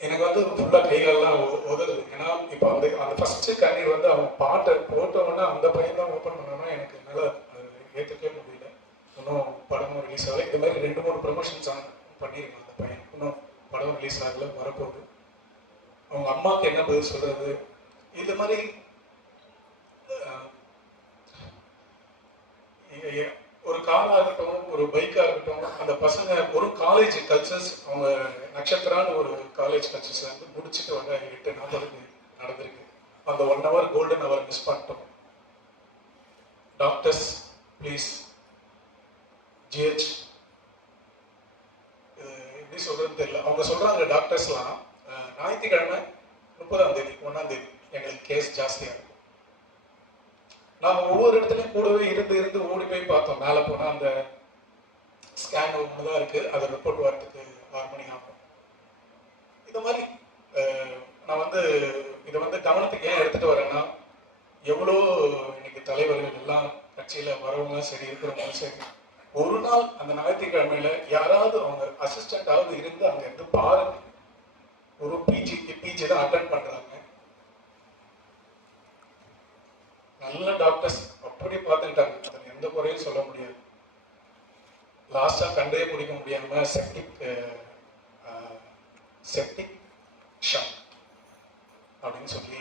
எனக்கு வந்து ஃபுல்லாக கைகாலெலாம் உதவுது. ஏன்னா இப்போ அந்த ஃபஸ்ட்டு கண்ணீர் வந்து அவன் பாட்டை போட்டவொன்னே அந்த பையன் தான் ஓப்பன் பண்ணோன்னா எனக்கு என்னால் ஏற்றுக்கவே முடியல. இன்னும் படமும் ரிலீஸ் ஆகலை. இது மாதிரி 2-3 ப்ரமோஷன்ஸ் பண்ணியிருக்கான் அந்த பையன். இன்னும் படம் ரிலீஸ் ஆகலை, வரப்போகுது. அவங்க அம்மாவுக்கு என்ன பதில் சொல்கிறது? இது மாதிரி ஒரு காராக இருக்கட்டும், ஒரு பைக்காக இருக்கட்டும், அந்த பசங்க ஒரு காலேஜ் கல்ச்சர்ஸ், அவங்க நட்சத்திரான்னு ஒரு காலேஜ் கல்ச்சர்ஸ் வந்து முடிச்சுட்டு வர 8:40 நடந்திருக்கு. அந்த 1 hour கோல்டன் ஹவர் மிஸ் பண்ணிட்டோம். டாக்டர்ஸ் ப்ளீஸ், ஜிஹெச் எப்படி சொல்கிறதுன்னு தெரியல. அவங்க சொல்கிறாங்க டாக்டர்ஸ்லாம், ஞாயிற்றுக்கிழமை 30ஆம் தேதி 1ஆம் தேதி எங்களுக்கு கேஸ் ஜாஸ்தியாக இருக்கும். நாங்கள் ஒவ்வொரு இடத்துலையும் கூடவே இருந்து ஓடி போய் பார்த்தோம். மேலே போனால் அந்த ஸ்கேன் ஒன்று தான் இருக்குது, அதை ரிப்போர்ட் வரத்துக்கு 6 மணி ஆகும். இது மாதிரி நான் வந்து இதை வந்து கவனத்துக்கு ஏன் எடுத்துகிட்டு வரேன்னா, எவ்வளோ இன்னைக்கு தலைவர்கள் எல்லாம் கட்சியில் வரவங்க சரி, இருக்கிறவங்களும் சரி, ஒரு நாள் அந்த ஞாயிற்றுக்கிழமையில யாராவது அவங்க அசிஸ்டண்டாவது இருந்து அங்கே இருந்து பாருங்க. ஒரு பிஜி தான் அட்டென்ட் பண்ணுறாங்க. நல்ல டாக்டர்ஸ் அப்படி பார்த்துக்கிட்டாங்க, அதில் எந்த குறையும் சொல்ல முடியாது. லாஸ்ட்டாக கண்டே பிடிக்க முடியாமல் செப்டிக் ஷாக் அப்படின்னு சொல்லி,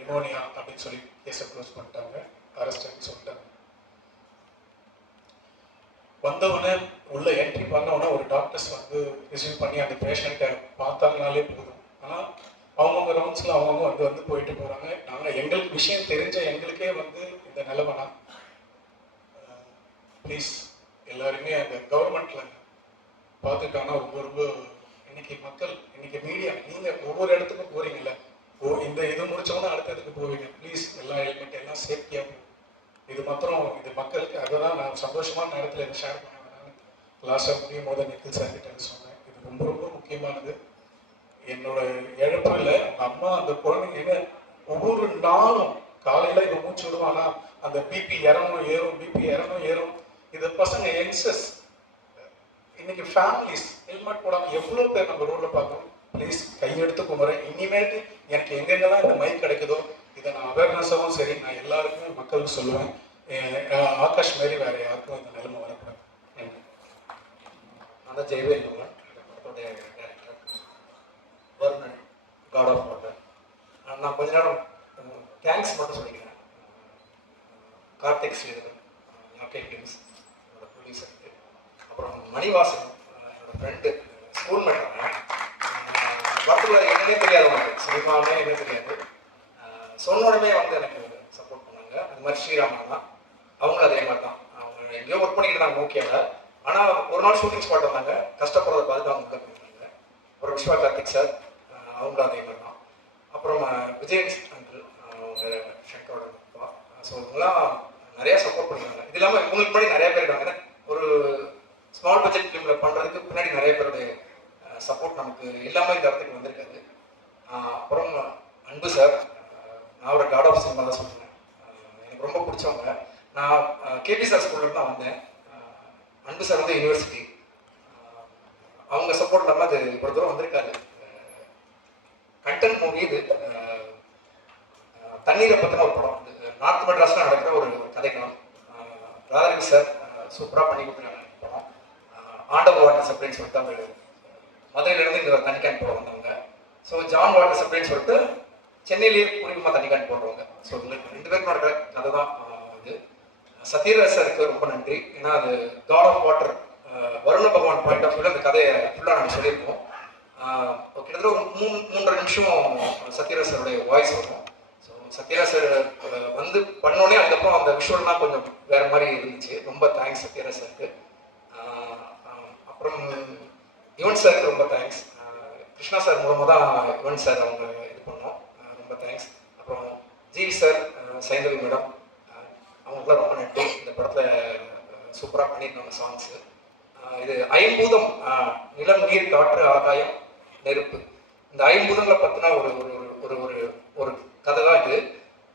நிமோனியா அப்படின்னு சொல்லி கேஸை க்ளோஸ் பண்ணிட்டாங்க, அரெஸ்ட்னு சொல்லிட்டாங்க. வந்தவொடனே உள்ள என்ட்ரி பண்ணவொடனே ஒரு டாக்டர்ஸ் வந்து ரிசீவ் பண்ணி அந்த பேஷண்ட்டை பார்த்தாங்கனாலே போதும். ஆனால் அவங்கவுங்க ரவுண்ட்ஸில் அவங்கவுங்க வந்து போயிட்டு போகிறாங்க. நாங்கள் எங்களுக்கு விஷயம் தெரிஞ்ச எங்களுக்கே வந்து இந்த நிலைமைனா, ப்ளீஸ் எல்லாருமே அந்த கவர்மெண்ட்டில் பார்த்துட்டாங்கன்னா ரொம்ப இன்னைக்கு மக்கள், இன்னைக்கு மீடியா, நீங்கள் ஒவ்வொரு இடத்துக்கும் போகிறீங்கல்ல, இந்த இது முடிச்சோன்னா அடுத்ததுக்கு போவீங்க. ப்ளீஸ் எல்லா ஹெல்மெட் எல்லாம் சேஃப்டியாக போகும். இது மாத்திரம் இது மக்களுக்கு, அதை தான் நான் சந்தோஷமான நேரத்தில் இதை ஷேர் பண்ண வேணாம். லாஸ்ட்டாக முடியும் போது நிக்கில் சார் கிட்ட சொன்னேன். இது ரொம்ப முக்கியமானது. என்னோட இழப்பில் அவங்க அம்மா அந்த குழந்தைங்க ஒவ்வொரு நாளும் காலையில் இவன் மூச்சு விடுவானா, அந்த பிபி இறங்கும் ஏறும், பிபி இறங்கும் ஏறும். இது பசங்க யங்ஸ்டர்ஸ், இன்னைக்கு ஃபேமிலிஸ் ஹெல்மெட் போடாமல் எவ்வளோ பேர் நம்ம ரோட்டில் பார்க்கணும். ப்ளீஸ் கையெடுத்து கும்பிட்றேன். இனிமேட்டு எனக்கு எங்கெங்கெல்லாம் இந்த மைக் கிடைக்குதோ இதை நான் அவேர்னஸாகவும் சரி, நான் எல்லாருக்குமே மக்களுக்கு சொல்லுவேன். ஆகாஷ் மாரி வேற யாருக்கும் இந்த நிலைமை வரக்கூடாது. நான் ஜெயவேல் படத்தோடைய டேரக்டர் வர்ணன், காட் ஆஃப் வாட்டர். நான் கொஞ்ச நேரம் தேங்க்ஸ் மட்டும் சொல்லிக்கிறேன். கார்த்திக் ஸ்ரீதரன், ராக்கெட் கேம்ஸ் என்னோட ப்ரொடியூசருக்கு, அப்புறம் மணிவாசன் என்னோட ஃப்ரெண்டு, ஸ்கூல் மேட்டாங்க. படத்தில் என்னன்னே தெரியாது, அவங்களுக்கு சினிமாவே என்ன தெரியாது. சொன்னோடனே வந்து எனக்கு சப்போர்ட் பண்ணாங்க. அது மாதிரி ஸ்ரீராமன் தான், அவங்களும் அதே மாதிரி தான். அவங்க எங்கேயோ ஒர்க் பண்ணிட்டு இருந்தாங்க ஓகேவில். ஆனால் ஒரு நாள் ஷூட்டிங் ஸ்பாட் வந்தாங்க, கஷ்டப்படுறத பார்த்து அவங்க உள்ள போயிருந்தாங்க. அப்புறம் விஸ்வா கார்த்திக் சார், அவங்களும் அதே மாதிரி தான். அப்புறம் விஜய் அங்கிள், அவங்க ஷங்கரோட அப்பா. ஸோ இவங்களாம் நிறையா சப்போர்ட் பண்ணியிருந்தாங்க. இது இல்லாமல் இவங்களுக்கு முன்னாடி நிறைய பேர் இருக்காங்க. ஒரு ஸ்மால் பட்ஜெட் ஃபிலிமில் பண்ணுறதுக்கு பின்னாடி நிறைய பேருடைய சப்போர்ட் நமக்கு இல்லாமல் இந்த இடத்துக்கு வந்திருக்காது. அப்புறம் அன்பு சார், நான் ஒரு காட் ஆஃப் சினிமா தான் சொல்லுவேன். எனக்கு ரொம்ப பிடிச்சவங்க. நான் கேபி சார் ஸ்கூல்லேருந்து தான் வந்தேன். அன்பு சார் வந்து யூனிவர்சிட்டி. அவங்க சப்போர்ட் இல்லாமல் அது இவ்வளோ தூரம் வந்திருக்காரு. கண்டென்ட் மூவி இது. தண்ணீரை பற்றின ஒரு படம். நார்த் மெட்ராஸில் நடக்கிற ஒரு கதைக்களம். ராதாரவி சார் சூப்பராக பண்ணி கொடுத்துருக்காங்க படம். ஆண்டவ் வாட்டர் சப்ளைன்னு சொல்லிட்டு அவங்க மதுரையிலேருந்து இங்கே தண்ணி கேன் போட வந்தவங்க. ஸோ ஜான் வாட்டர் சப்ளைன்னு சொல்லிட்டு சென்னையிலேயே பூர்வீகமாக தண்ணி கேன் போடுறவங்க. ஸோ உங்களுக்கு 2 பேருக்கும் நடக்கிற கதை தான் இது. சத்யராஜ் சாருக்கு ரொம்ப நன்றி. ஏன்னா அது காட் ஆஃப் வாட்டர் வருண பகவான் பாயிண்ட் ஆஃப் வியூவில் அந்த கதையை ஃபுல்லாக நாங்கள் சொல்லியிருக்கோம். கிட்டத்தட்ட ஒரு 3.5 நிமிஷம் சத்யராஜ் சாருடைய வாய்ஸ் வரும். ஸோ சத்யராஜ் சார் வந்து பண்ணோடனே அதுக்கப்புறம் அந்த விஷுவல்லாம் கொஞ்சம் வேறு மாதிரி இருந்துச்சு. ரொம்ப தேங்க்ஸ் சத்யராஜ் சாருக்கு. அப்புறம் யுவன் சாருக்கு ரொம்ப தேங்க்ஸ். கிருஷ்ணா சார் மூலமாக தான் யுவன் சார் அவங்க இது பண்ணோம். ரொம்ப தேங்க்ஸ். அப்புறம் ஜிவி சார், சைந்தவி மேடம், அவங்களுக்குலாம் ரொம்ப நன்றி. இந்த படத்தில் சூப்பராக பண்ணியிருக்காங்க சாங்ஸு. இது ஐம்பூதம், நிலம், நீர், காற்று, ஆகாயம், நெருப்பு, இந்த ஐம்பூதங்களை பற்றின ஒரு ஒரு ஒரு ஒரு கதை தான் இது.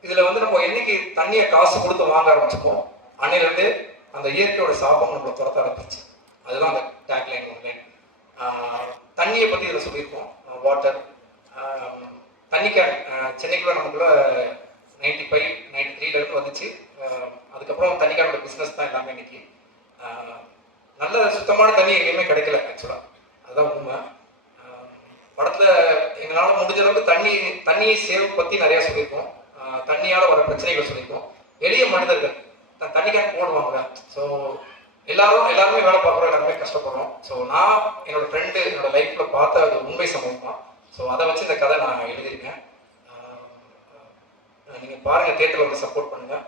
இதில் வந்து நம்ம என்னைக்கு தண்ணியை காசு கொடுத்து வாங்க ஆரம்பிச்சோமோ அன்னையிலேருந்து அந்த இயற்கையோட சாபம் நம்மளை துரத்த ஆரம்பிச்சு. அதுதான் அந்த டேக்லைன் ஒன்று. தண்ணியை பற்றி இதில் சொல்லியிருக்கோம். வாட்டர், தண்ணி கேன் சென்னைக்குள்ள நமக்குள்ள 95, 93 வந்துச்சு. அதுக்கப்புறம் தண்ணி கேனோட பிஸ்னஸ் தான் எல்லாமே இன்னைக்கு. நல்ல சுத்தமான தண்ணி எங்கேயுமே கிடைக்கல ஆக்சுவலாக, அதுதான் உண்மை. படத்தில் எங்களால் முடிஞ்ச அளவுக்கு தண்ணியை சேவ் பற்றி நிறையா சொல்லியிருக்கோம். தண்ணியால் வர பிரச்சனைகளை சொல்லியிருக்கோம். எளிய மனிதர்கள் தண்ணி கேன் போடுவாங்க. ஸோ எல்லாருமே வேலை பார்க்குறோம், எல்லாருமே கஷ்டப்படுறோம். ஸோ நான் என்னோட ஃப்ரெண்டு என்னோட லைஃப்பில் பார்த்த அது உண்மை சம்பவம் தான். ஸோ அதை வச்சு இந்த கதை நான் எழுதியிருக்கேன். நீங்கள் பாருங்கள், தியேட்டரில் வந்து சப்போர்ட் பண்ணுங்கள்.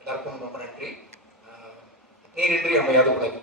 எல்லாருக்கும் ரொம்ப நன்றி. நீரின்றி அமையாது உலகு.